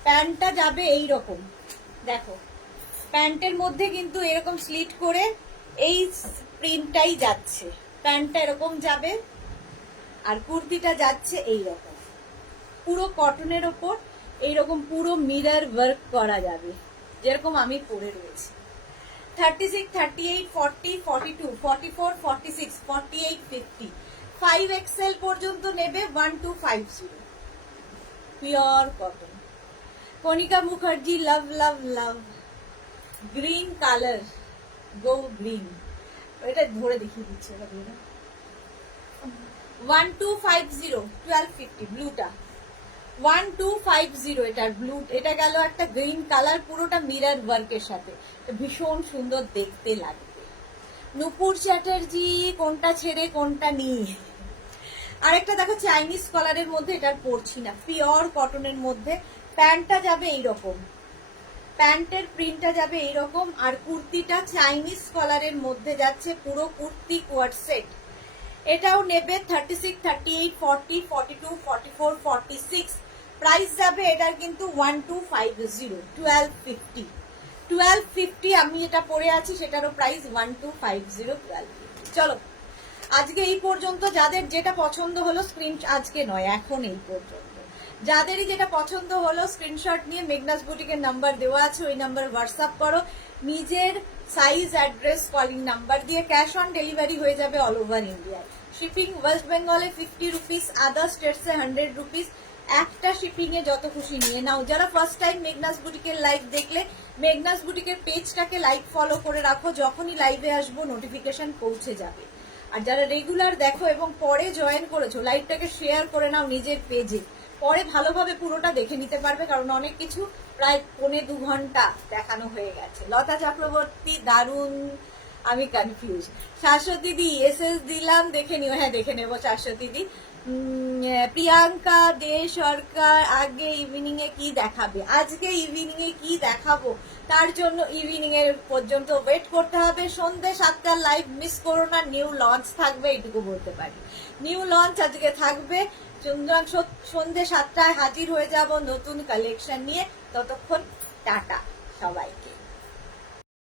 প্যান্টটা যাবে এই রকম, দেখো প্যান্টের মধ্যে কিন্তু এরকম স্লিট করে এই প্রিন্টটাই যাচ্ছে, প্যান্টটা এরকম যাবে আর কুর্তিটা যাচ্ছে এই রকম, পুরো কটনের ওপর এইরকম পুরো মিরর ওয়ার্ক করা যাবে, যেরকম আমি পরে রয়েছি। 36, 38, 40, 42, 44, 46, 48, 50, 5XL পর্যন্ত নেবে 1250, পিওর কটন। কণিকা মুখার্জি, লাভ লাভ লাভ, গ্রিন কালার, গো গ্রিন, এটা ধরে দেখিয়ে দিচ্ছে, এটা ধরে 1250, 1250 ব্লুটা, 1250 এটার ব্লু। এটা গেল একটা গ্রিন কালার, পুরোটা মিরর ওয়ার্কের সাথে, ভীষণ সুন্দর দেখতে লাগবে। নূপুর চ্যাটার্জি, কোনটা ছেড়ে কোনটা নিয়ে। আরেকটা দেখো চাইনিজ কলারের মধ্যে, এটার পরছি না, পিওর কটনের মধ্যে। প্যান্টটা যাবে এইরকম, প্যান্টের প্রিন্টটা যাবে এইরকম, আর কুর্তিটা চাইনিজ কলারের মধ্যে যাচ্ছে, পুরো কুর্তি কোয়ার সেট। এটাও নেবে 36, 38, 40, 42, 44, 46, প্রাইস যাবে এটার কিন্তু 1250, 1250, 1250। আমি যেটা পরে আছি সেটারও প্রাইস 1250, 1250। চলো আজকে এই পর্যন্ত, যাদের যেটা পছন্দ হলো স্ক্রিন, আজকে নয় এখন এই পর্যন্ত, যাদেরই যেটা পছন্দ হলো স্ক্রিনশট নিয়ে মেঘনাস বুটিকের নাম্বার দেওয়া আছে, ওই নাম্বার হোয়াটসঅ্যাপ করো, নিজের সাইজ, অ্যাড্রেস, কলিং নাম্বার দিয়ে। ক্যাশ অন ডেলিভারি হয়ে যাবে অল ওভার ইন্ডিয়ায়। শিপিং ওয়েস্ট বেঙ্গলে 50 রুপিস, আদার স্টেটসে 100 রুপিস। একটা শিপিং এ যত খুশি নিয়ে নাও। যারা ফার্স্ট টাইম মেঘনাস বুটিকের লাইভ দেখলে, মেঘনাস বুটিকের পেজটাকে লাইক ফলো করে রাখো, যখনই লাইভে আসবো নোটিফিকেশন পৌঁছে যাবে। আর যারা রেগুলার দেখো এবং পরে জয়েন করেছো, লাইভটাকে শেয়ার করে নাও নিজের পেজে, পরে ভালোভাবে পুরোটা দেখে নিতে পারবে, কারণ অনেক কিছু প্রায় 1.5-2 ঘন্টা দেখানো হয়ে গেছে। লতা চক্রবর্তী, দারুণ, আমি কনফিউজ। শাশ্বতী দি, এসএস দিলাম, দেখে নিও। হ্যাঁ দেখে নেবো শাশ্বতী দি। প্রিয়াঙ্কা দে সরকার, আগে ইভিনিং এ কি দেখাবে? আজকে ইভিনিং এ কি দেখাবো তার জন্য ইভিনিং এর পর্যন্ত ওয়েট করতে হবে। সন্ধ্যে 7টার লাইভ মিস করো না, নিউ লঞ্চ থাকবে, এইটুকু বলতে পারি। নিউ লঞ্চ আজকে থাকবে, সুতরাং সন্ধ্যে 7টায় হাজির হয়ে যাব নতুন কালেকশন নিয়ে। ততক্ষণ টাটা।